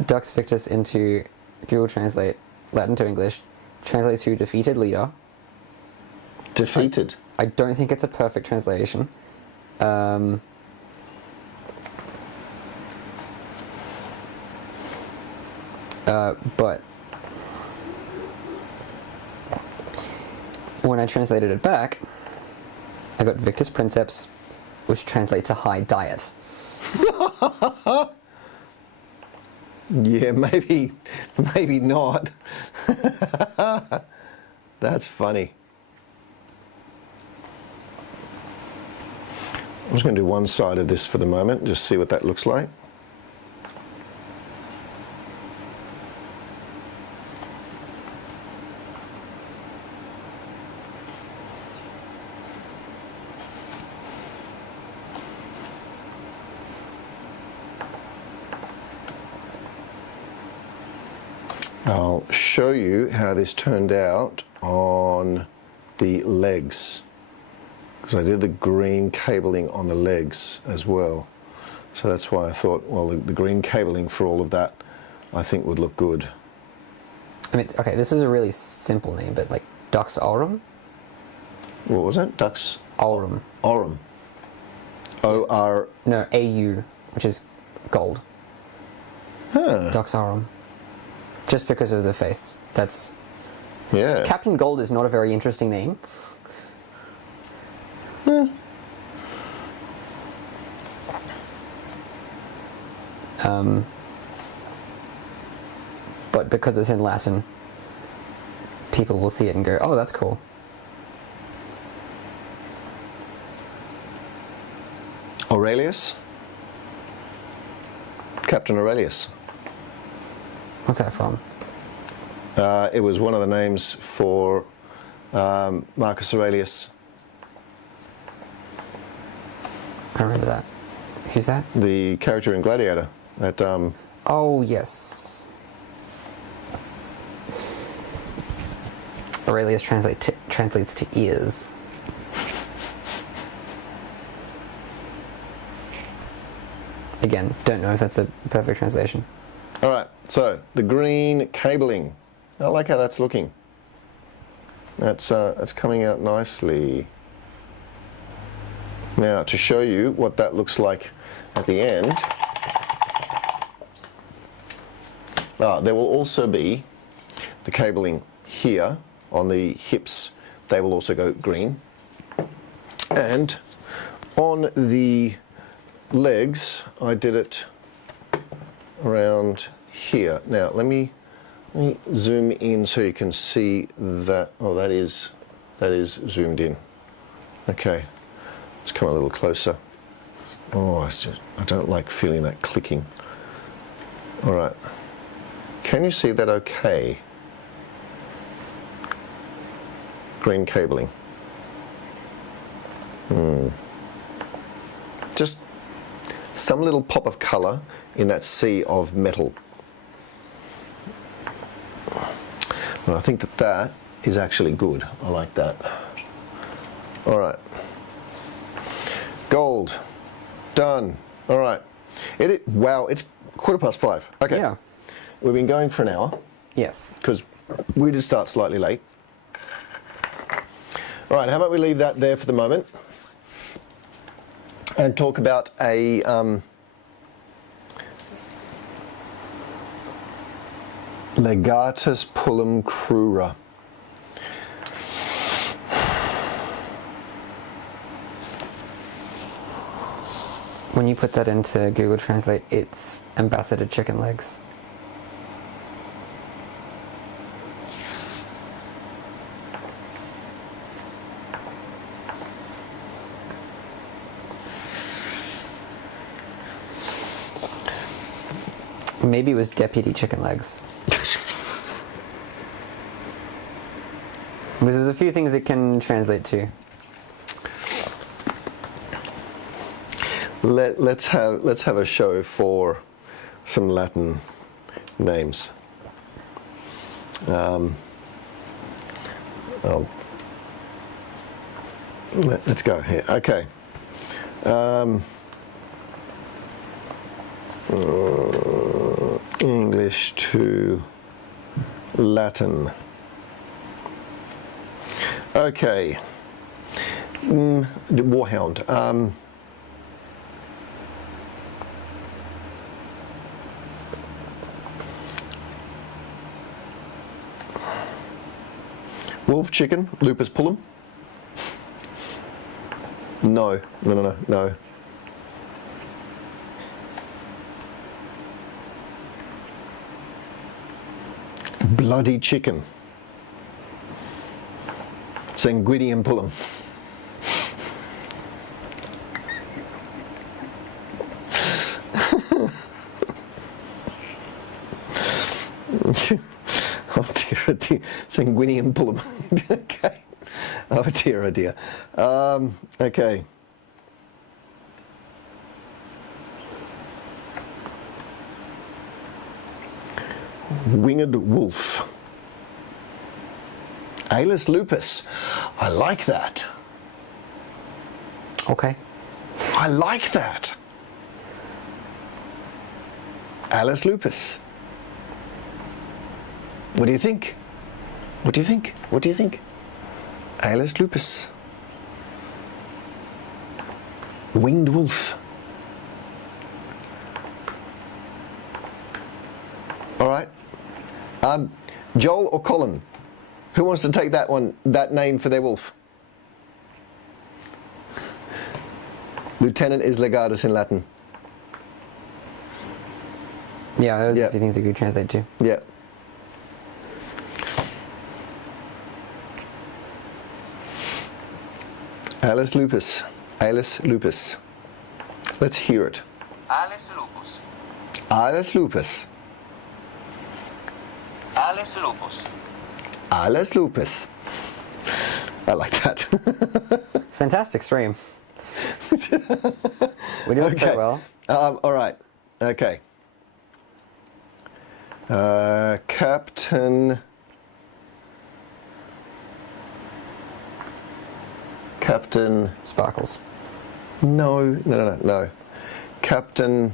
Dux Victus into Google Translate, Latin to English, translates to defeated leader. Defeated. I don't think it's a perfect translation. But when I translated it back, I got Victus Princeps, which translates to high diet. Yeah, maybe not. That's funny. I'm just going to do one side of this for the moment, just see what that looks like. I'll show you how this turned out on the legs, because I did the green cabling on the legs as well. So that's why I thought, well, the green cabling for all of that I think would look good. I mean, okay, this is a really simple name, but like Dux Aurum? What was it? Dux Aurum. Aurum. O-R... No, AU, which is gold. Huh. Dux Aurum. Just because of the face. That's... Yeah. Captain Gold is not a very interesting name. But because it's in Latin, people will see it and go, oh, that's cool. Aurelius? Captain Aurelius. What's that from? It was one of the names for Marcus Aurelius. I remember that. Who's that? The character in Gladiator. That Oh, yes. Aurelius translates to ears. Again, don't know if that's a perfect translation. All right, so the green cabling. I like how that's looking. That's coming out nicely. Now, to show you what that looks like at the end, there will also be the cabling here on the hips. They will also go green. And on the legs, I did it around here. Now, let me zoom in so you can see that. Oh, that is zoomed in. Okay. Let's come a little closer. Oh, I don't like feeling that clicking. All right. Can you see that okay? Green cabling. Just some little pop of color in that sea of metal. And I think that is actually good. I like that. All right. Gold. Done. All right. Wow, it's 5:15. Okay. Yeah. We've been going for an hour Yes. because we did start slightly late. All right, how about we leave that there for the moment and talk about a Legatus pullum crura. When you put that into Google Translate, it's ambassador chicken legs. Maybe it was deputy chicken legs. Because there's a few things it can translate to. Let's have a show for some Latin names. Let's go here. Okay. English to Latin. Okay, The Warhound. Wolf, chicken, lupus, pullum. No. Bloody chicken. Sanguinium pullum. Oh dear, oh dear. Sanguinium pullum. Okay. Oh dear, oh dear. Okay. Winged wolf. Alis lupus. I like that. Okay. I like that. Alis lupus. What do you think? What do you think? What do you think? Alis lupus. Winged wolf. All right. Joel or Colin? Who wants to take that one, that name for their wolf? Lieutenant is legatus in Latin. Yeah, those are a few things you could translate to. Yeah. Alis lupus. Alis lupus. Let's hear it. Alis lupus. Alis lupus. Alis lupus. Alis lupus. I like that. Fantastic stream. We're doing so well. All right. Okay. Captain Sparkles. No. Captain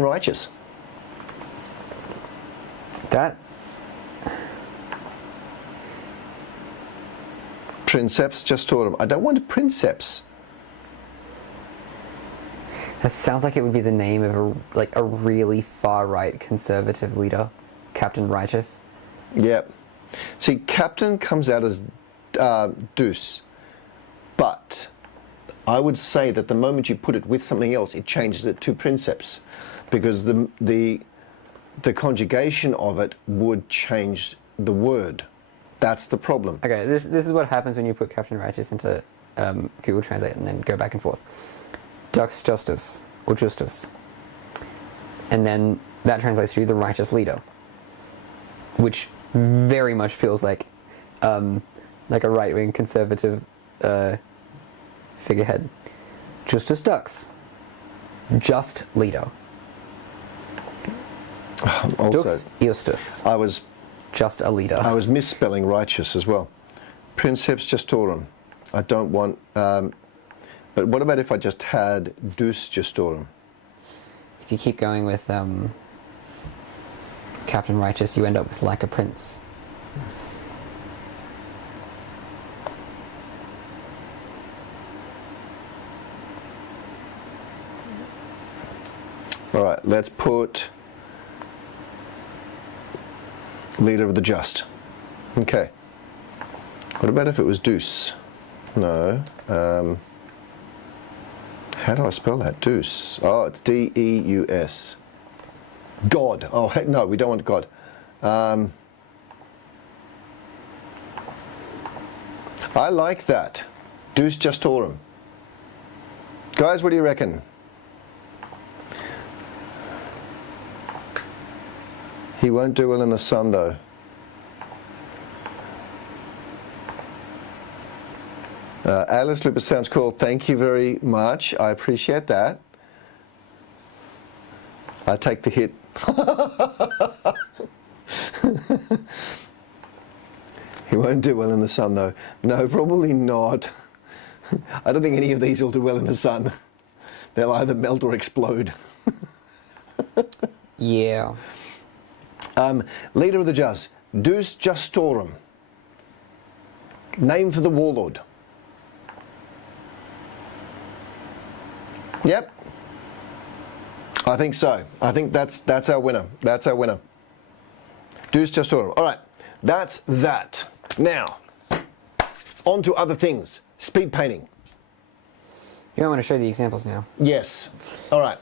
Righteous. That Princeps Justorum. I don't want a Princeps. sounds like it would be the name of a really far right conservative leader, Captain Righteous. Yeah. See, Captain comes out as Deuce, but I would say that the moment you put it with something else, it changes it to Princeps, because the conjugation of it would change the word. That's the problem. Okay, this is what happens when you put Captain Righteous into Google Translate and then go back and forth. Dux Justice, or Justus. And then that translates to the Righteous Leader, which very much feels like a right-wing conservative figurehead. Justus Dux. Just Leader. Also, Dux Justus. I was Just a leader. I was misspelling righteous as well. Princeps Justorum. I don't want... but what about if I just had Deus Justorum? If you keep going with Captain Righteous, you end up with like a prince. All right, let's put Leader of the Just. Okay. What about if it was Deuce? No. How do I spell that? Deuce. Oh, it's D-E-U-S. God. Oh, heck no, we don't want God. I like that. Deus Justorum. Guys, what do you reckon? He won't do well in the sun, though. Alice Lupus sounds cool. Thank you very much. I appreciate that. I take the hit. He won't do well in the sun, though. No, probably not. I don't think any of these will do well in the sun. They'll either melt or explode. Yeah. Leader of the Just. Deus Justorum. Name for the Warlord. Yep. I think so. I think that's our winner. That's our winner. Deuce Testorum. All right. That's that. Now, on to other things. Speed painting. You might want to show the examples now. Yes. All right.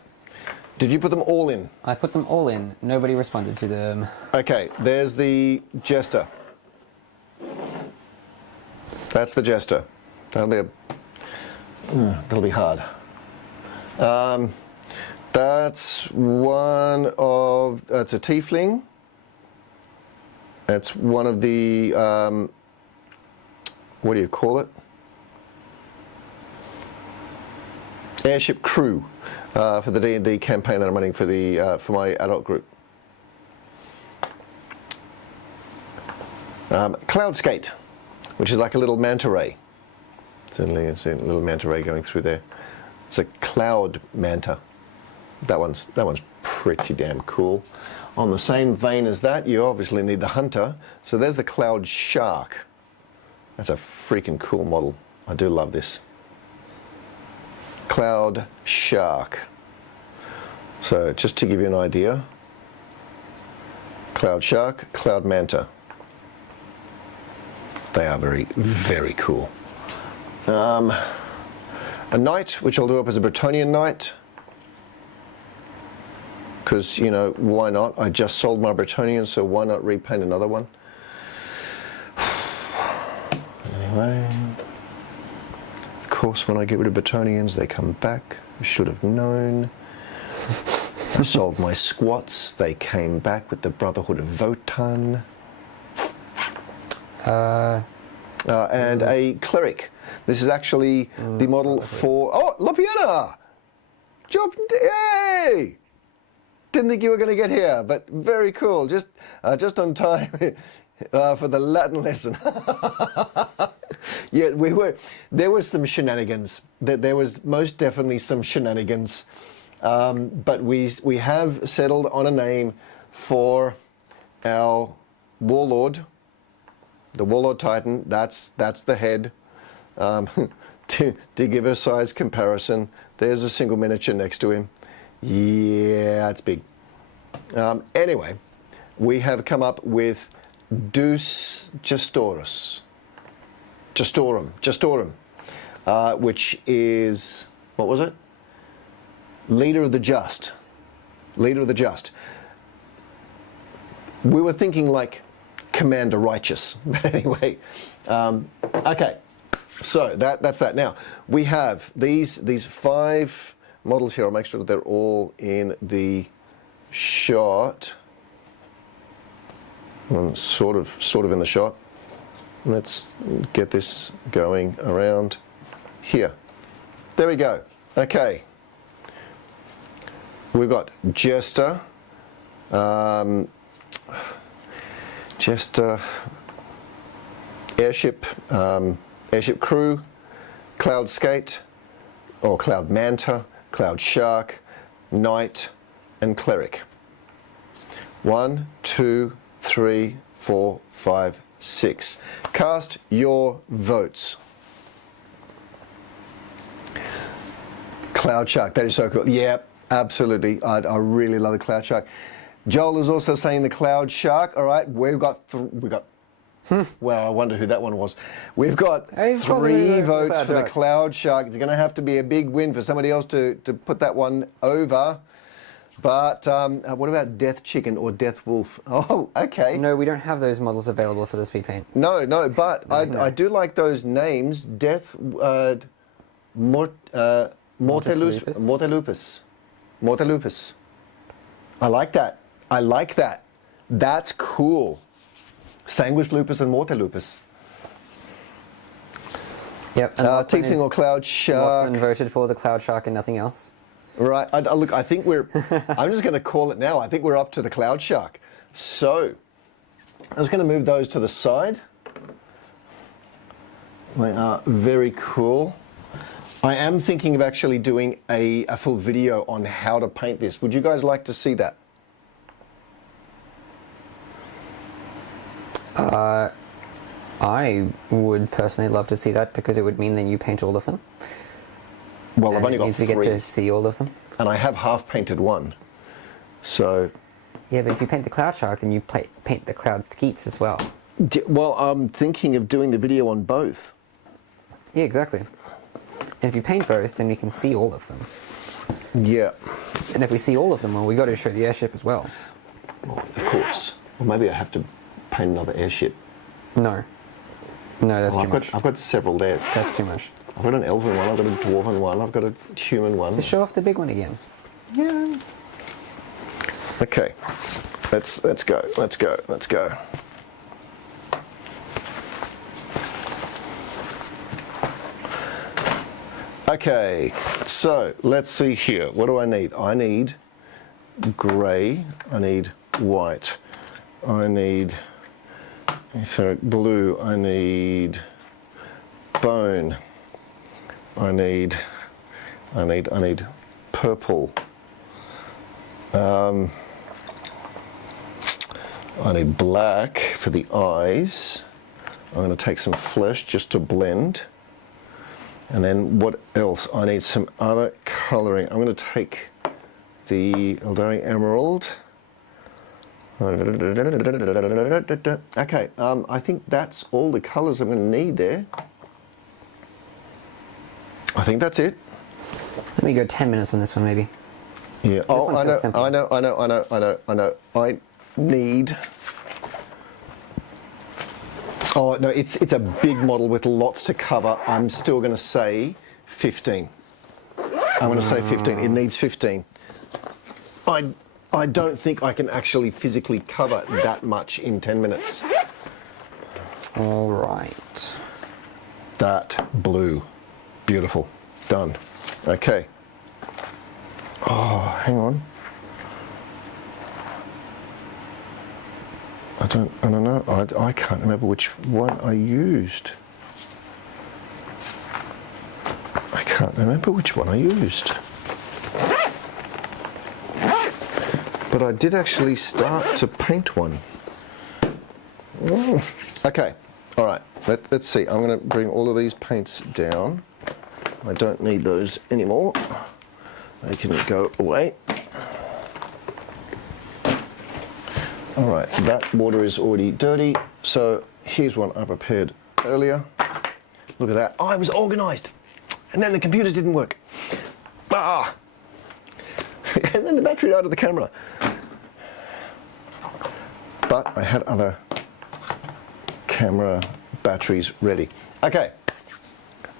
Did you put them all in? I put them all in. Nobody responded to them. Okay. There's the Jester. That's the Jester. That'll be hard. That's one of. That's a Tiefling. That's one of the. What do you call it? Airship crew for the D&D campaign that I'm running for the for my adult group. Cloud skate, which is like a little manta ray. Certainly, it's a little manta ray going through there. It's a cloud manta. That one's pretty damn cool. On the same vein as that, you obviously need the hunter. So there's the cloud shark. That's a freaking cool model. I do love this. Cloud shark. So just to give you an idea, cloud shark, cloud manta. They are very, very cool. A knight, which I'll do up as a Bretonian knight. Because, you know, why not? I just sold my Bretonian, so why not repaint another one? Anyway. Of course, when I get rid of Bretonians, they come back. I should have known. I sold my squats. They came back with the Brotherhood of Votan. And a cleric. This is actually the model for... Oh, Lopiana! Job, yay! Didn't think you were going to get here, but very cool. Just on time for the Latin lesson. Yeah, there was some shenanigans. There was most definitely some shenanigans. But we have settled on a name for our Warlord. The Warlord Titan, that's the head. To give a size comparison, there's a single miniature next to him. Yeah, it's big. Anyway, we have come up with Deus Gestorum, which is, what was it? Leader of the Just. Leader of the Just. We were thinking like Commander Righteous. Anyway, okay. So that's that. Now we have these 5 models here. I'll make sure that they're all in the shot. Sort of in the shot. Let's get this going around here. There we go. Okay. We've got Jester. Jester. Airship. Airship crew, cloud skate, or cloud manta, cloud shark, knight, and cleric. 1, 2, 3, 4, 5, 6. Cast your votes. Cloud shark, that is so cool. Yeah, absolutely. I really love the cloud shark. Joel is also saying the cloud shark. All right, we've got. Well, I wonder who that one was. We've got 3 votes for the cloud shark. It's going to have to be a big win for somebody else to put that one over. But what about Death Chicken or Death Wolf? Oh, okay. No, we don't have those models available for the speed paint. No, but I do like those names. Death Mortelupus. I like that. That's cool. Sanguis Lupus and Mortelupus. Yep. And Tiefling or Cloud Shark. Lachlan voted for the Cloud Shark and nothing else. Right. Look, I think we're... I'm just going to call it now. I think we're up to the Cloud Shark. So, I was going to move those to the side. They are very cool. I am thinking of actually doing a full video on how to paint this. Would you guys like to see that? I would personally love to see that because it would mean that you paint all of them. Well, I've And only it got means 3, we get to see all of them. and I have half painted one. So, Yeah, but if you paint the cloud shark, then you paint the cloud skeets as well. well, I'm thinking of doing the video on both. Yeah, exactly. And if you paint both, then we can see all of them. Yeah, And if we see all of them, well, we got to show the airship as well. of course. Well, maybe I have to paint another airship. No. No, that's Well, too much. I've got several there. That's too much. I've got an elven one, I've got a dwarven one, I've got a human one. Just show off the big one again. Yeah. Okay. Let's go. Let's go. Let's go. Okay. So let's see here. What do I need? I need grey. I need white. I need etheric blue. I need bone. I need purple. I need black for the eyes. I'm going to take some flesh just to blend. And then what else? I need some other colouring. I'm going to take the Eldari Emerald. Okay, I think that's all the colours I'm going to need there. I think that's it. Let me go 10 minutes on this one, maybe. Yeah. Oh, one I feels know, simple. I know. I need. Oh no, it's a big model with lots to cover. I'm still going to say 15. I'm going to say 15. It needs 15. I don't think I can actually physically cover that much in 10 minutes. All right. That blue, beautiful, done. Okay. Oh, hang on. I don't know. I can't remember which one I used. I can't remember which one I used. But I did actually start to paint one. Okay. All right. Let's see. I'm going to bring all of these paints down. I don't need those anymore. They can go away. All right, that water is already dirty. So here's one I prepared earlier. Look at that. Oh, I was organized. And then the computer didn't work. Ah! And then the battery died of the camera. But I had other camera batteries ready. Okay.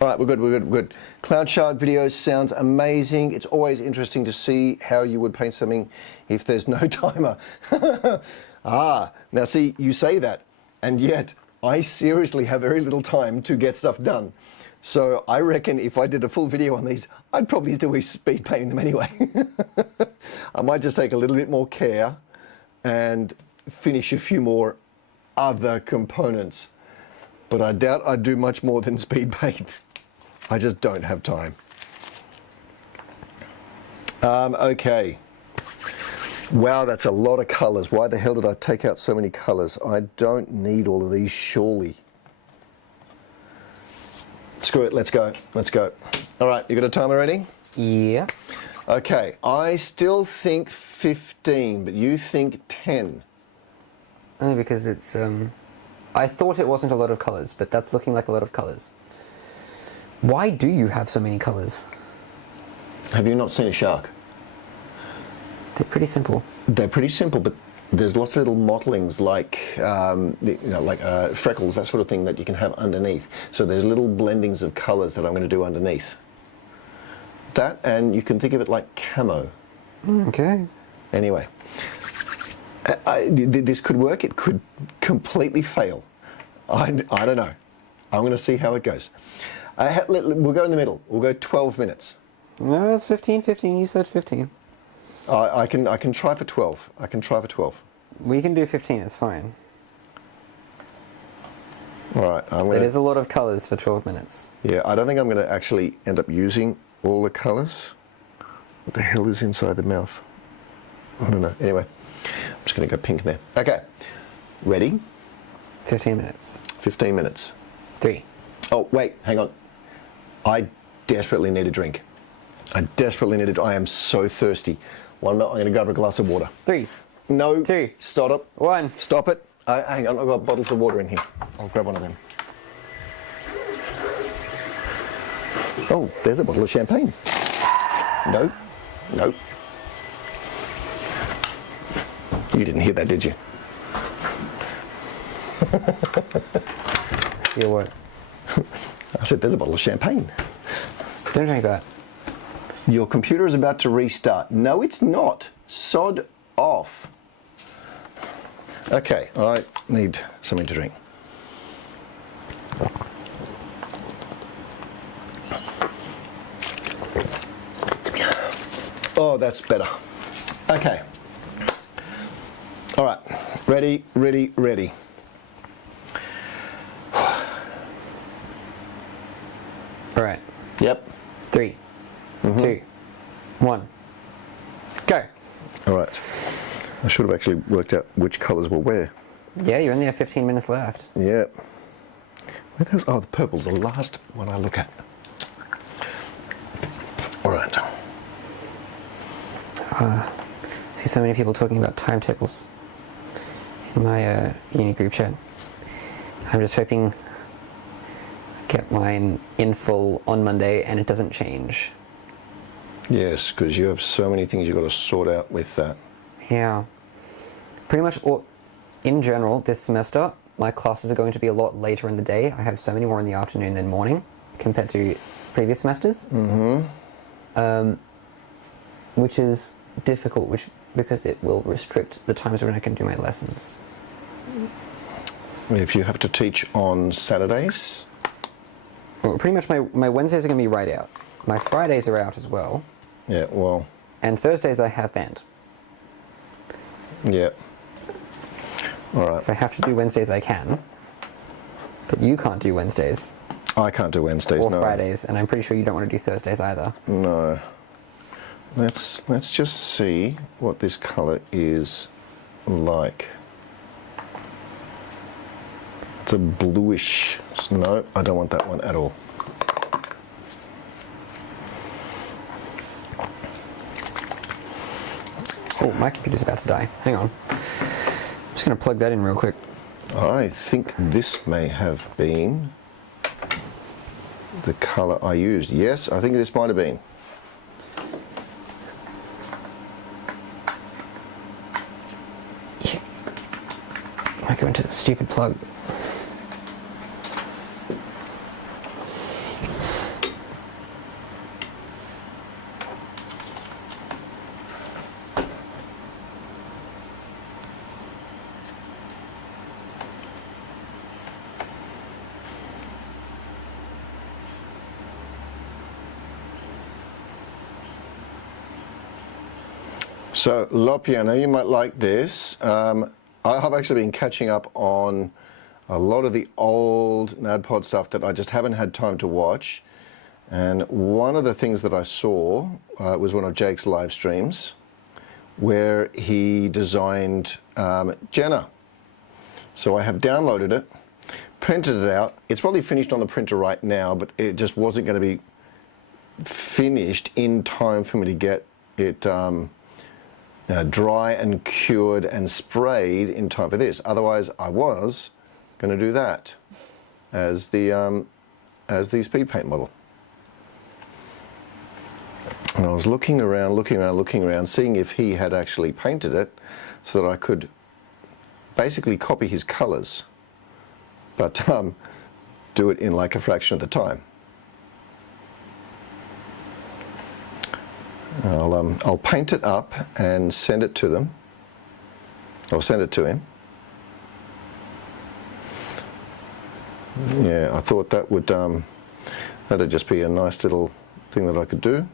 All right, we're good. Cloud Shark videos sounds amazing. It's always interesting to see how you would paint something if there's no timer. Now see, you say that, and yet I seriously have very little time to get stuff done. So I reckon if I did a full video on these, I'd probably still be speed painting them anyway. I might just take a little bit more care and finish a few more other components. But I doubt I'd do much more than speed paint. I just don't have time. Okay. Wow, that's a lot of colours. Why the hell did I take out so many colours? I don't need all of these, surely. Screw it, let's go. All right, you got a timer ready? Yeah. Okay, I still think 15, but you think 10. Only because it's, I thought it wasn't a lot of colours, but that's looking like a lot of colours. Why do you have so many colours? Have you not seen a shark? They're pretty simple. They're pretty simple, but there's lots of little mottlings like, freckles, that sort of thing that you can have underneath. So there's little blendings of colours that I'm going to do underneath. That, and you can think of it like camo. Okay. Anyway, this could work. It could completely fail. I don't know. I'm going to see how it goes. We'll go in the middle. We'll go 12 minutes. No, it's 15. You said 15. I can try for 12. I can try for 12. We can do 15. It's fine. All right. It is a lot of colours for 12 minutes. Yeah, I don't think I'm going to actually end up using all the colours. What the hell is inside the mouth? I don't know. Anyway, I'm just going to go pink there. Okay. Ready? 15 minutes. 15 minutes. 3. Oh, wait, hang on. I desperately need a drink. I am so thirsty. 1 minute, I'm going to grab a glass of water. 3. No. 2. Stop it. 1. Stop it. Hang on, I've got bottles of water in here. I'll grab one of them. Oh, there's a bottle of champagne. No. No. You didn't hear that, did you? You what? I said there's a bottle of champagne. Don't drink that. Your computer is about to restart. No, it's not. Sod off. Okay, I need something to drink. Oh, that's better. Okay. All right. Ready, ready, ready. All right. Yep. 3, 2, 1. Go. All right. I should have actually worked out which colours were where. Yeah, you only have 15 minutes left. Yeah. Where those? Oh, the purple's the last one I look at. All right. I see so many people talking about timetables in my uni group chat. I'm just hoping I get mine in full on Monday and it doesn't change. Yes, because you have so many things you've got to sort out with that. Yeah. Pretty much in general this semester, my classes are going to be a lot later in the day. I have so many more in the afternoon than morning compared to previous semesters. Which is difficult, because it will restrict the times when I can do my lessons. If you have to teach on Saturdays? Well, pretty much my Wednesdays are going to be right out. My Fridays are out as well. Yeah, well... And Thursdays I have banned. Yeah. All right. If I have to do Wednesdays, I can. But you can't do Wednesdays. I can't do Wednesdays, or no. Fridays, and I'm pretty sure you don't want to do Thursdays either. No. Let's just see what this colour is like. It's a bluish. No, I don't want that one at all. Oh, my computer's about to die. Hang on. I'm just going to plug that in real quick. I think this may have been the colour I used. Yes, I think this might have been. I go into the stupid plug. So, Lopi, I know you might like this. I have actually been catching up on a lot of the old NADPOD stuff that I just haven't had time to watch. And one of the things that I saw was one of Jake's live streams where he designed Jenna. So I have downloaded it, printed it out. It's probably finished on the printer right now, but it just wasn't going to be finished in time for me to get it dry and cured and sprayed in time for this. Otherwise, I was going to do that as the speed paint model. And I was looking around, seeing if he had actually painted it so that I could basically copy his colors, but do it in like a fraction of the time. I'll paint it up and send it to them. I'll send it to him. Yeah, I thought that would that'd just be a nice little thing that I could do.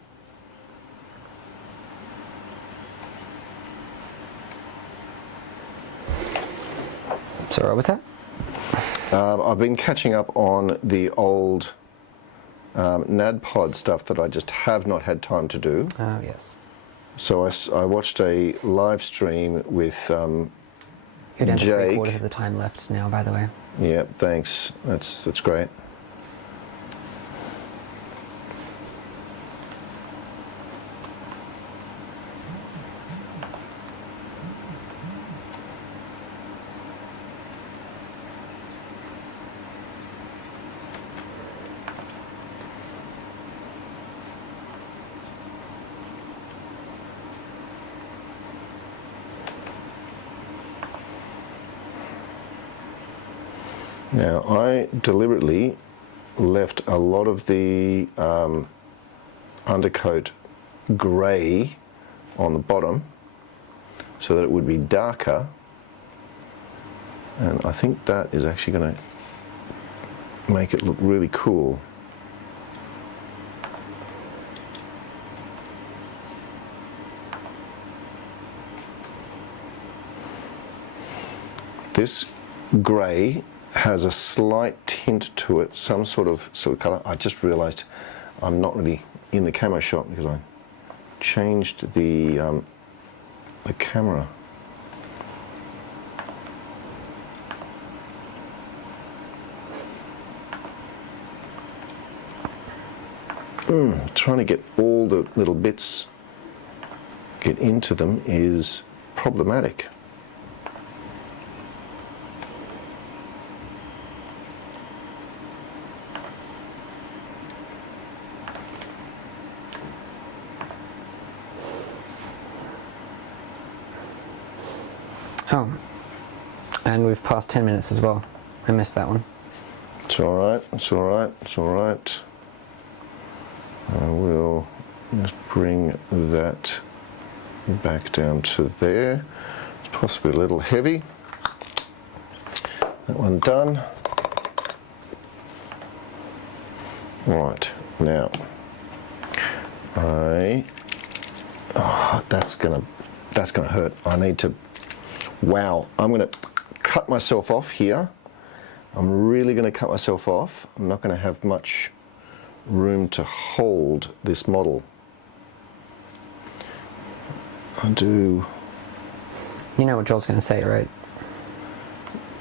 Sorry, what was that? I've been catching up on the old NADPOD stuff that I just have not had time to do. Oh, yes. So I watched a live stream with You're down to Jake. 3/4 of the time left now, by the way. Yep, thanks. That's great. Now, I deliberately left a lot of the undercoat grey on the bottom so that it would be darker, and I think that is actually going to make it look really cool. This grey has a slight tint to it, some sort of colour. I just realised I'm not really in the camo shot because I changed the camera. Trying to get all the little bits get into them is problematic. Oh, and we've passed 10 minutes as well. I missed that one. It's all right, it's all right, it's all right. I will just bring that back down to there. It's possibly a little heavy. That one done. Right, now, that's gonna hurt. I need to, wow, I'm gonna cut myself off here. I'm really gonna cut myself off. I'm not gonna have much room to hold this model. I do. You know what Joel's going to say, right?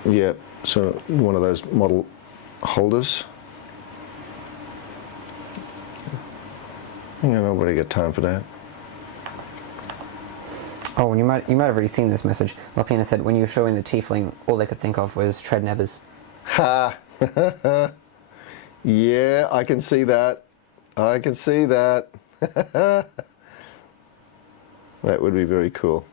Yeah, so one of those model holders. You know, nobody got time for that. Oh, and you might have already seen this message. Lapina said when you were showing the tiefling, all they could think of was tread nevers. Ha! Yeah, I can see that. I can see that. That would be very cool.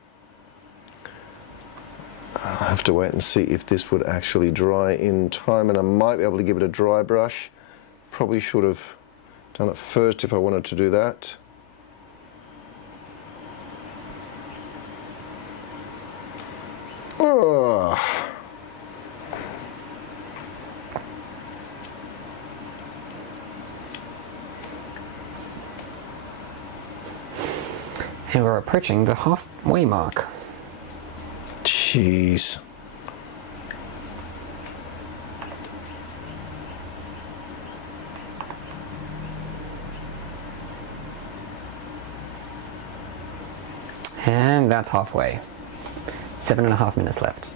I'll have to wait and see if this would actually dry in time, and I might be able to give it a dry brush. Probably should have done it first if I wanted to do that. Oh. And we're approaching the halfway mark. Jeez. And that's halfway. 7.5 minutes left.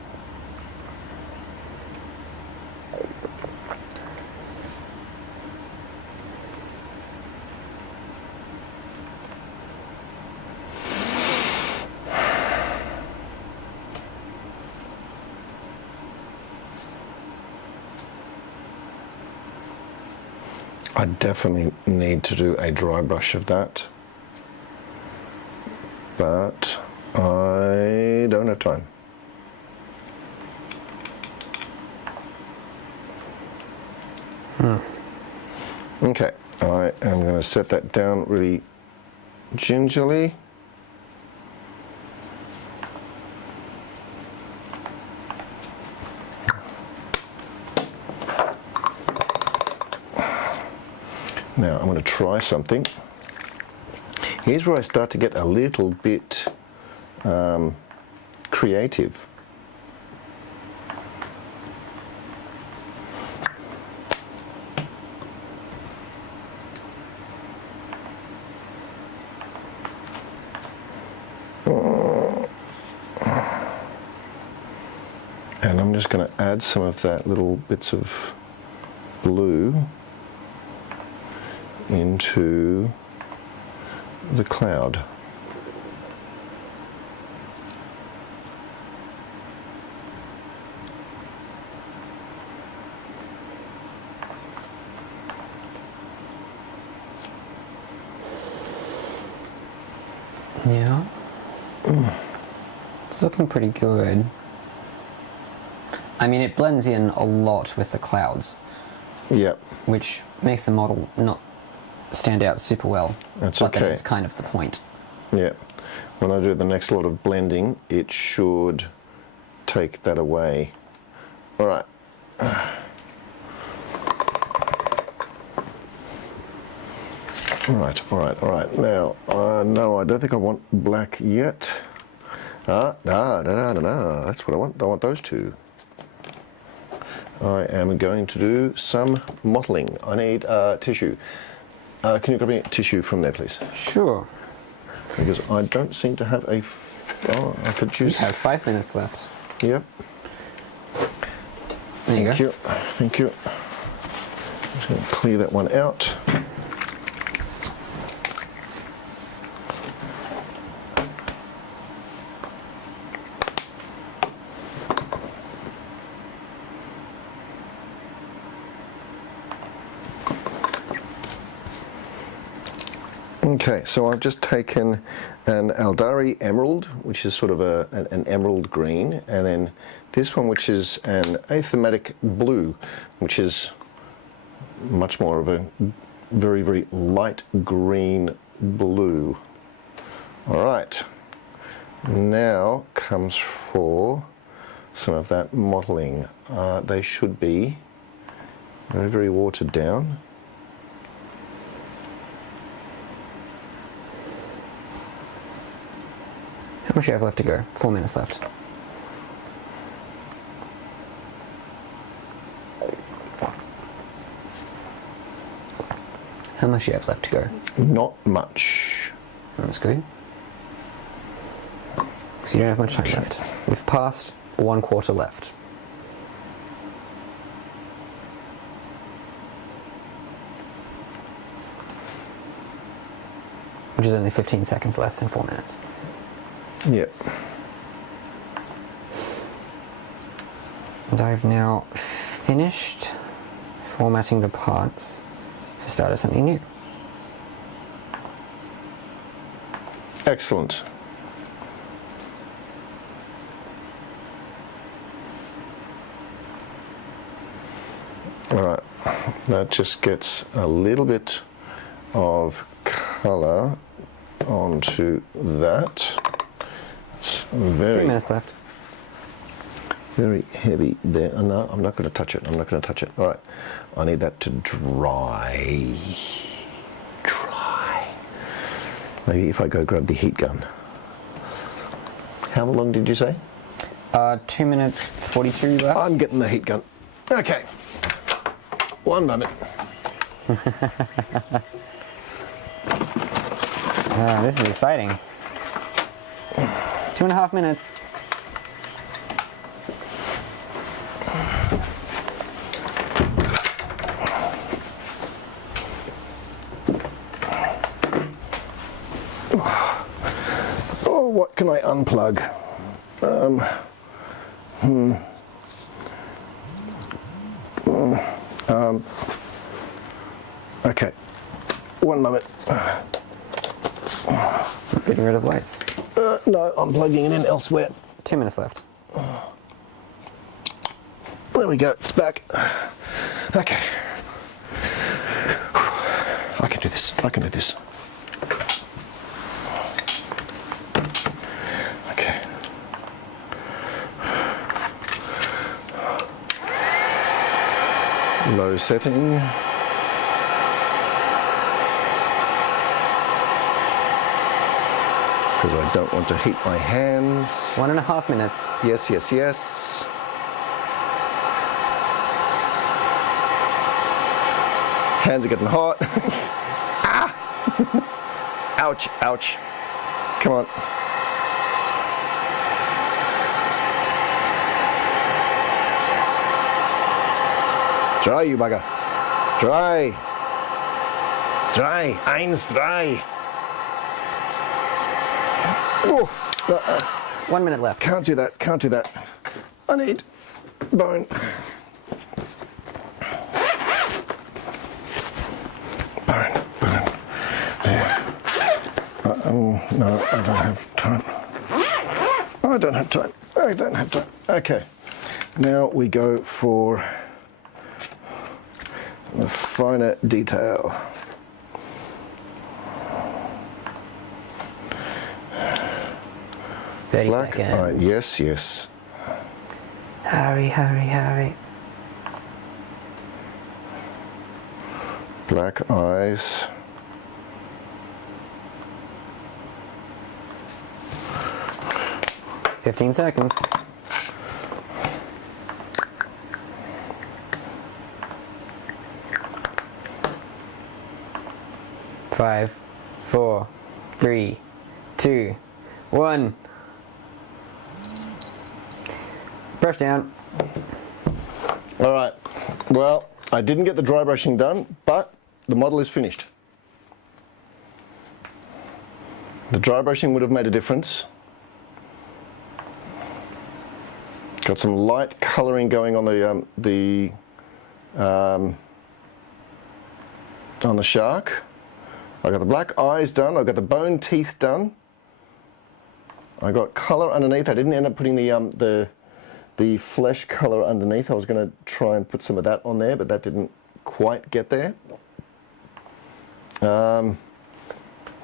I definitely need to do a dry brush of that, but I don't have time. Okay, I am going to set that down really gingerly. Now I'm going to try something. Here's where I start to get a little bit creative. And I'm just going to add some of that little bits of blue into the cloud. Yeah. It's looking pretty good. I mean, it blends in a lot with the clouds, Yep, which makes the model not stand out super well. That's but okay. That's kind of the point. yeah. When I do the next lot of blending, it should take that away. All right. All right. Now, no, I don't think I want black yet. That's what I want. I want those two. I am going to do some mottling. I need tissue. Can you grab me tissue from there, please? Sure. Because I don't seem to have a... Oh, I could You use... have 5 minutes left. Yep. There you go. Thank you. I'm just going to clear that one out. Okay, so I've just taken an Aldari Emerald, which is sort of an emerald green, and then this one, which is an athematic blue, which is much more of a very, very light green blue. All right, now comes for some of that mottling. They should be very, very watered down. How much do you have left to go? 4 minutes left. How much do you have left to go? Not much. That's good. So you don't have much time left. We've passed 1/4 left. Which is only 15 seconds less than 4 minutes. Yep. And I've now finished formatting the parts for started something new. Excellent. All right, that just gets a little bit of color onto that. It's 3 minutes left. very heavy there. No, I'm not going to touch it. I'm not going to touch it. All right, I need that to dry. Maybe if I go grab the heat gun. How long did you say? 2 minutes 42 left. I'm getting the heat gun. Okay. 1 moment. This is exciting. 2.5 minutes. Oh, what can I unplug? Okay. 1 moment. Getting rid of lights. No, I'm plugging it in elsewhere. 2 minutes left. There we go. It's back. Okay. I can do this. I can do this. Okay. Low setting. Because I don't want to heat my hands. 1.5 minutes. Yes, yes, yes. Hands are getting hot. Ah! Ouch, ouch. Come on. Dry, you bugger. Dry. Dry. Eins, drei. Oh, 1 minute left. can't do that. Can't do that. I need bone. Bone. There. Oh, no, I don't have time. I don't have time. I don't have time. Okay. Now we go for the finer detail. 30 Black eye. seconds. Yes, yes. Hurry, hurry, hurry. Black eyes. $15 seconds. Five, 4, 3, 2, 1. Brush down. All right. Well, I didn't get the dry brushing done, but the model is finished. The dry brushing would have made a difference. Got some light colouring going on the shark. I got the black eyes done. I got the bone teeth done. I got colour underneath. I didn't end up putting the flesh colour underneath. I was going to try and put some of that on there, but that didn't quite get there. Yeah,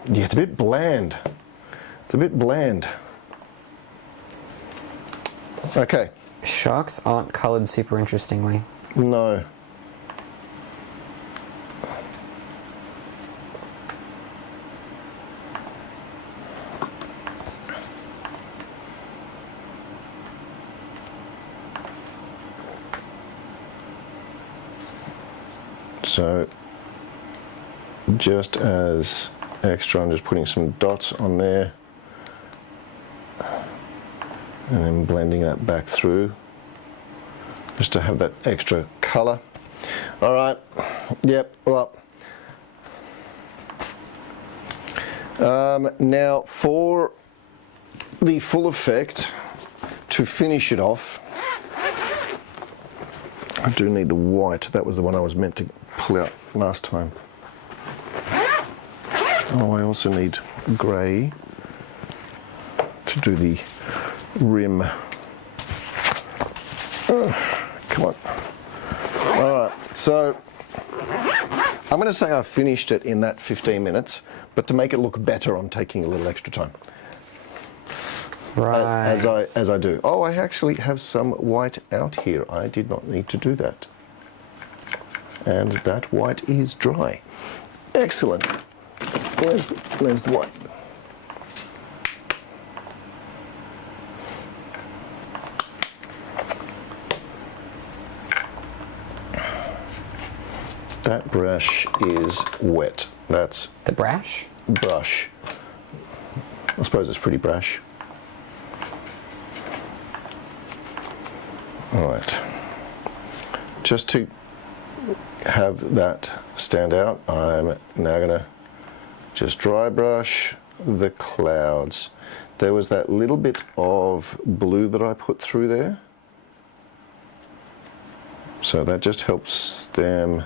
it's a bit bland. It's a bit bland. Okay. Sharks aren't coloured super interestingly. No. So, just as extra, I'm just putting some dots on there and then blending that back through just to have that extra colour. All right, yep, well, now for the full effect, to finish it off, I do need the white. That was the one I was meant to pull out last time. Oh, I also need grey to do the rim. Come on. All right, so I'm going to say I finished it in that 15 minutes, but to make it look better, I'm taking a little extra time. Right. As I do. Oh, I actually have some white out here. I did not need to do that. And that white is dry. Excellent. Where's the white? That brush is wet. That's The brush? brush. I suppose it's pretty brush. All right. Just to have that stand out, I'm now going to just dry brush the clouds. There was that little bit of blue that I put through there. So that just helps them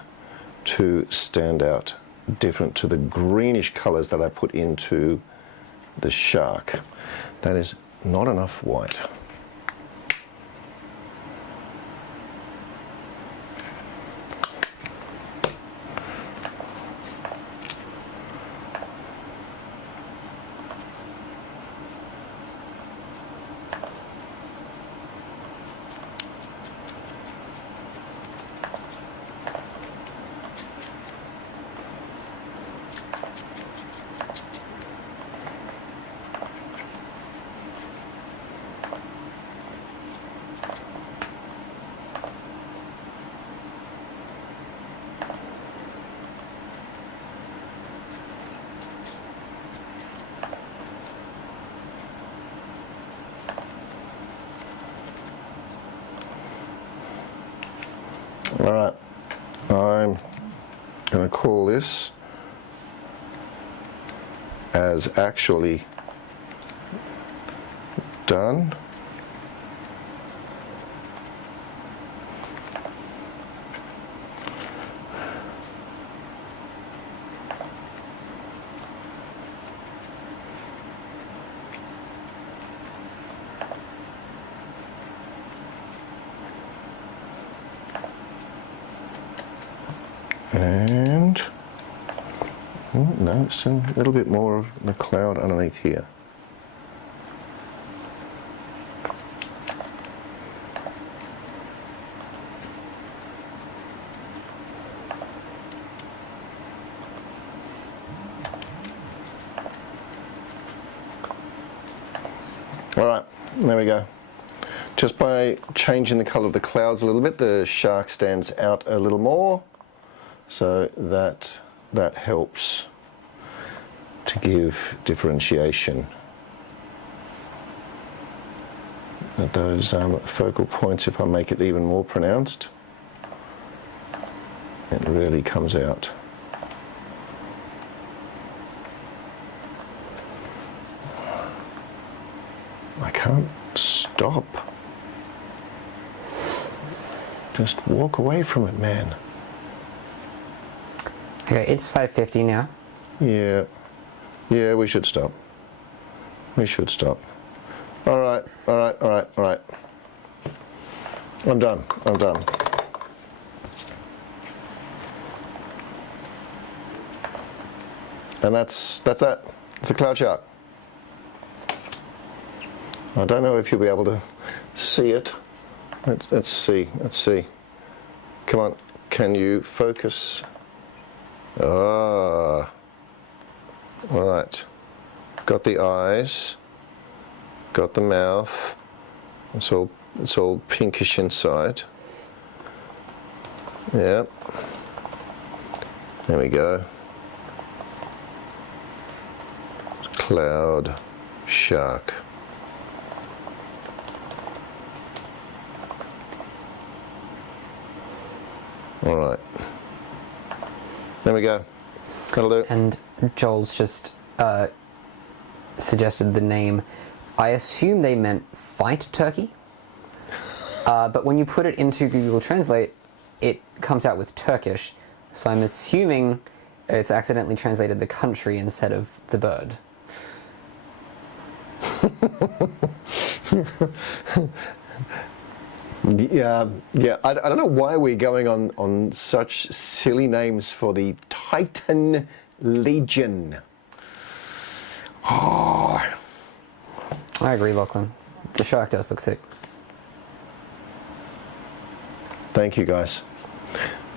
to stand out different to the greenish colors that I put into the shark. That is not enough white. All right, I'm going to call this as actually done. And no, still a little bit more of the cloud underneath here. All right, there we go. Just by changing the color of the clouds a little bit, the shark stands out a little more. So that helps to give differentiation at those focal points. If I make it even more pronounced, it really comes out. I can't stop. Just walk away from it, man. Okay, it's 5:50 now. Yeah, we should stop. We should stop. All right. I'm done. And that's that. It's a cloud shark. I don't know if you'll be able to see it. Let's see. Come on, can you focus? Ah, all right. Got the eyes, got the mouth. It's all pinkish inside. Yep. There we go. Cloud shark. All right. There we go. That'll do. And Joel's just suggested the name. I assume they meant fight turkey. But when you put it into Google Translate, it comes out with Turkish. So I'm assuming it's accidentally translated the country instead of the bird. Yeah. I don't know why we're going on such silly names for the Titan Legion. Oh. I agree, Lachlan. The shark does look sick. Thank you, guys.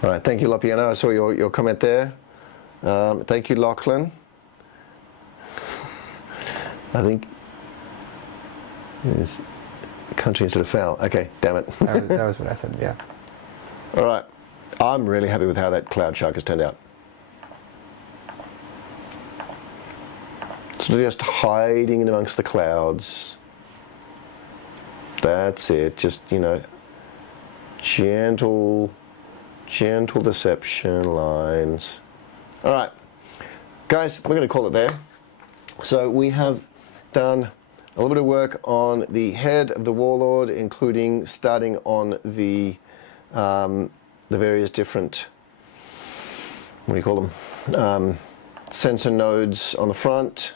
All right, thank you, Lopiano. I saw your comment there. Thank you, Lachlan. I think this country is sort of foul. Okay, damn it. That was what I said, yeah. All right, I'm really happy with how that cloud shark has turned out. So just hiding in amongst the clouds. That's it. Just, gentle deception lines. All right, guys, we're going to call it there. So we have done a little bit of work on the head of the Warlord, including starting on the various different, what do you call them, sensor nodes on the front.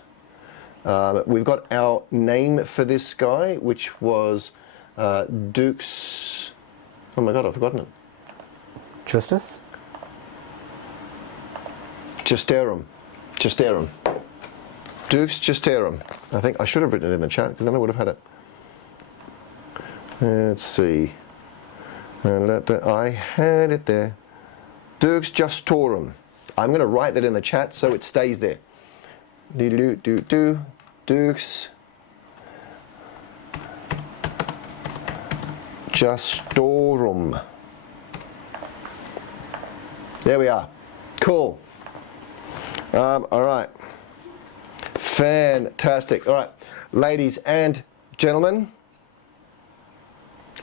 We've got our name for this guy, which was Duke's, oh my god, I've forgotten it. Justice? Gestarum. Duke's Gestarum. I think I should have written it in the chat because then I would have had it. Let's see. I had it there. Duke's Justorum. I'm going to write that in the chat so it stays there. Duke's Justorum. There we are. Cool. All right. Fantastic. All right, ladies and gentlemen,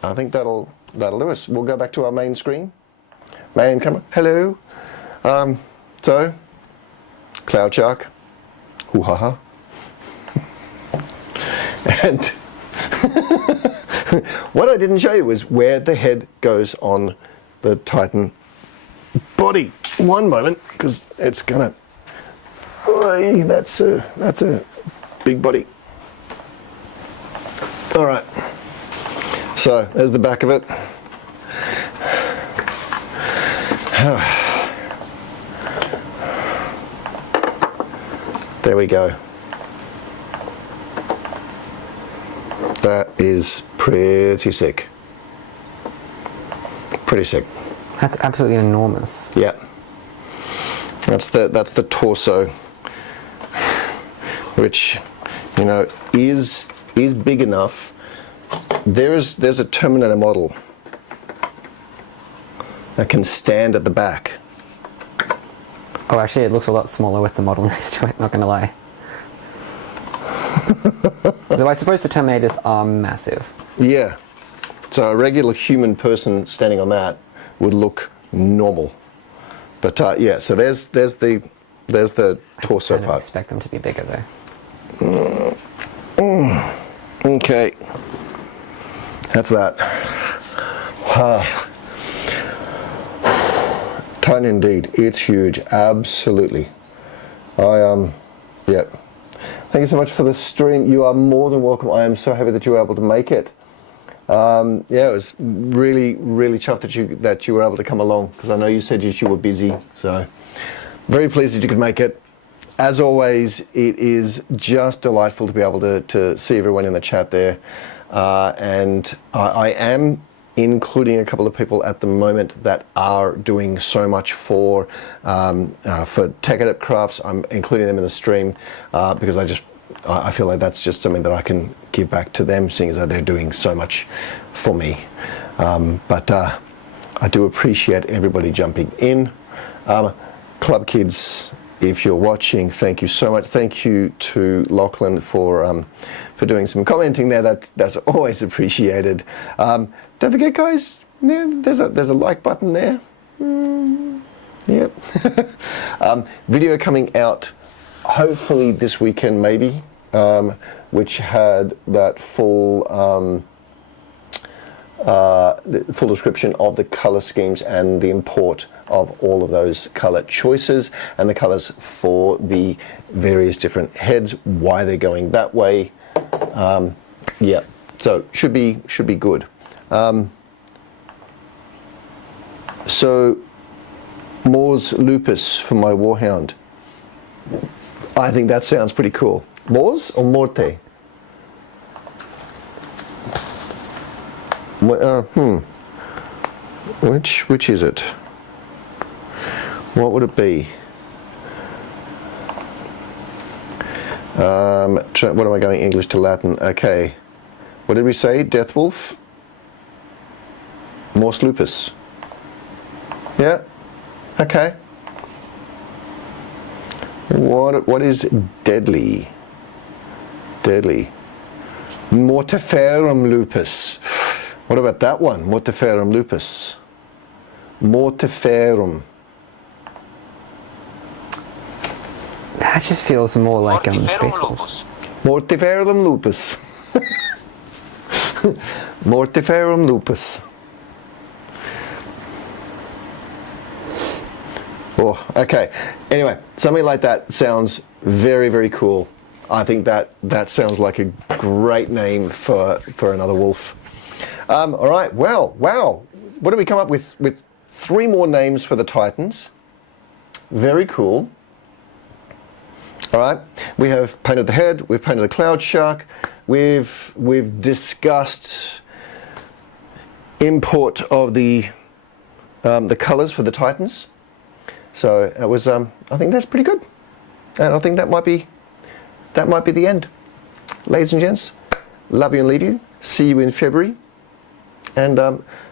I think that'll do us. We'll go back to our main screen. man in camera, hello. So, Cloud Shark, hoo ha ha. And what I didn't show you was where the head goes on the Titan body. One moment, because it's gonna. Oy, that's a big body. All right. So there's the back of it. There we go. That is pretty sick. Pretty sick. That's absolutely enormous. Yeah. That's the torso, which, you know, is big enough. There's a Terminator model that can stand at the back. Oh, actually, it looks a lot smaller with the model next to it, not gonna lie. Though I suppose the Terminators are massive. Yeah. So a regular human person standing on that would look normal. But yeah, so there's the torso I don't part. expect them to be bigger though. Okay. That's that. Titan indeed. It's huge. Absolutely. Yeah. Thank you so much for the stream. You are more than welcome. I am so happy that you were able to make it. Yeah, it was really, really chuffed that you were able to come along, because I know you said you were busy. So very pleased that you could make it. As always, it is just delightful to be able to see everyone in the chat there. And I am including a couple of people at the moment that are doing so much for Tech Adept Crafts. I'm including them in the stream because I feel like that's just something that I can give back to them, seeing as though they're doing so much for me. But I do appreciate everybody jumping in. Club Kids, if you're watching, thank you so much. Thank you to Lachlan for doing some commenting there. That's always appreciated. Don't forget, guys, yeah, there's a like button there. Yep. Video coming out hopefully this weekend, maybe, which had that full full description of the color schemes and the import of all of those color choices and the colors for the various different heads, why they're going that way. Yeah, so should be good. So Moors Lupus for my Warhound. I think that sounds pretty cool. Moors or Morte? Which is it? What would it be? What am I going English to Latin? Okay. What did we say? Death Wolf? Mors Lupus. Yeah. Okay. What is deadly? Deadly. Mortiferum lupus. What about that one? Mortiferum lupus. Mortiferum. That just feels more like Mortiferum Spaceballs. lupus. Mortiferum lupus. Mortiferum lupus. Oh, okay. Anyway, something like that sounds very, very cool. I think that sounds like a great name for another wolf. All right. Well, wow. What did we come up with? With 3 more names for the Titans. Very cool. All right. We have painted the head. We've painted the Cloud Shark. We've discussed import of the colors for the Titans. So it was. I think that's pretty good, and I think that might be the end. Ladies and gents, love you and leave you. See you in February, and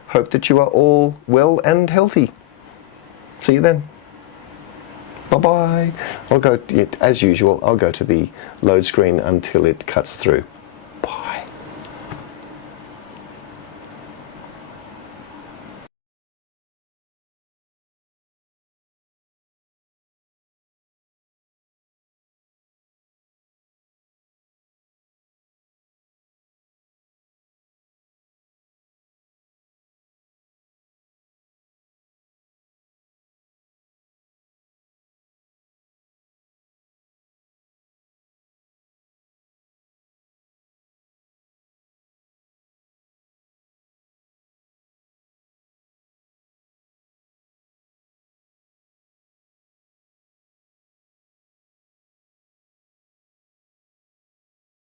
hope that you are all well and healthy. See you then. Bye bye. I'll go, as usual, I'll go to the load screen until it cuts through.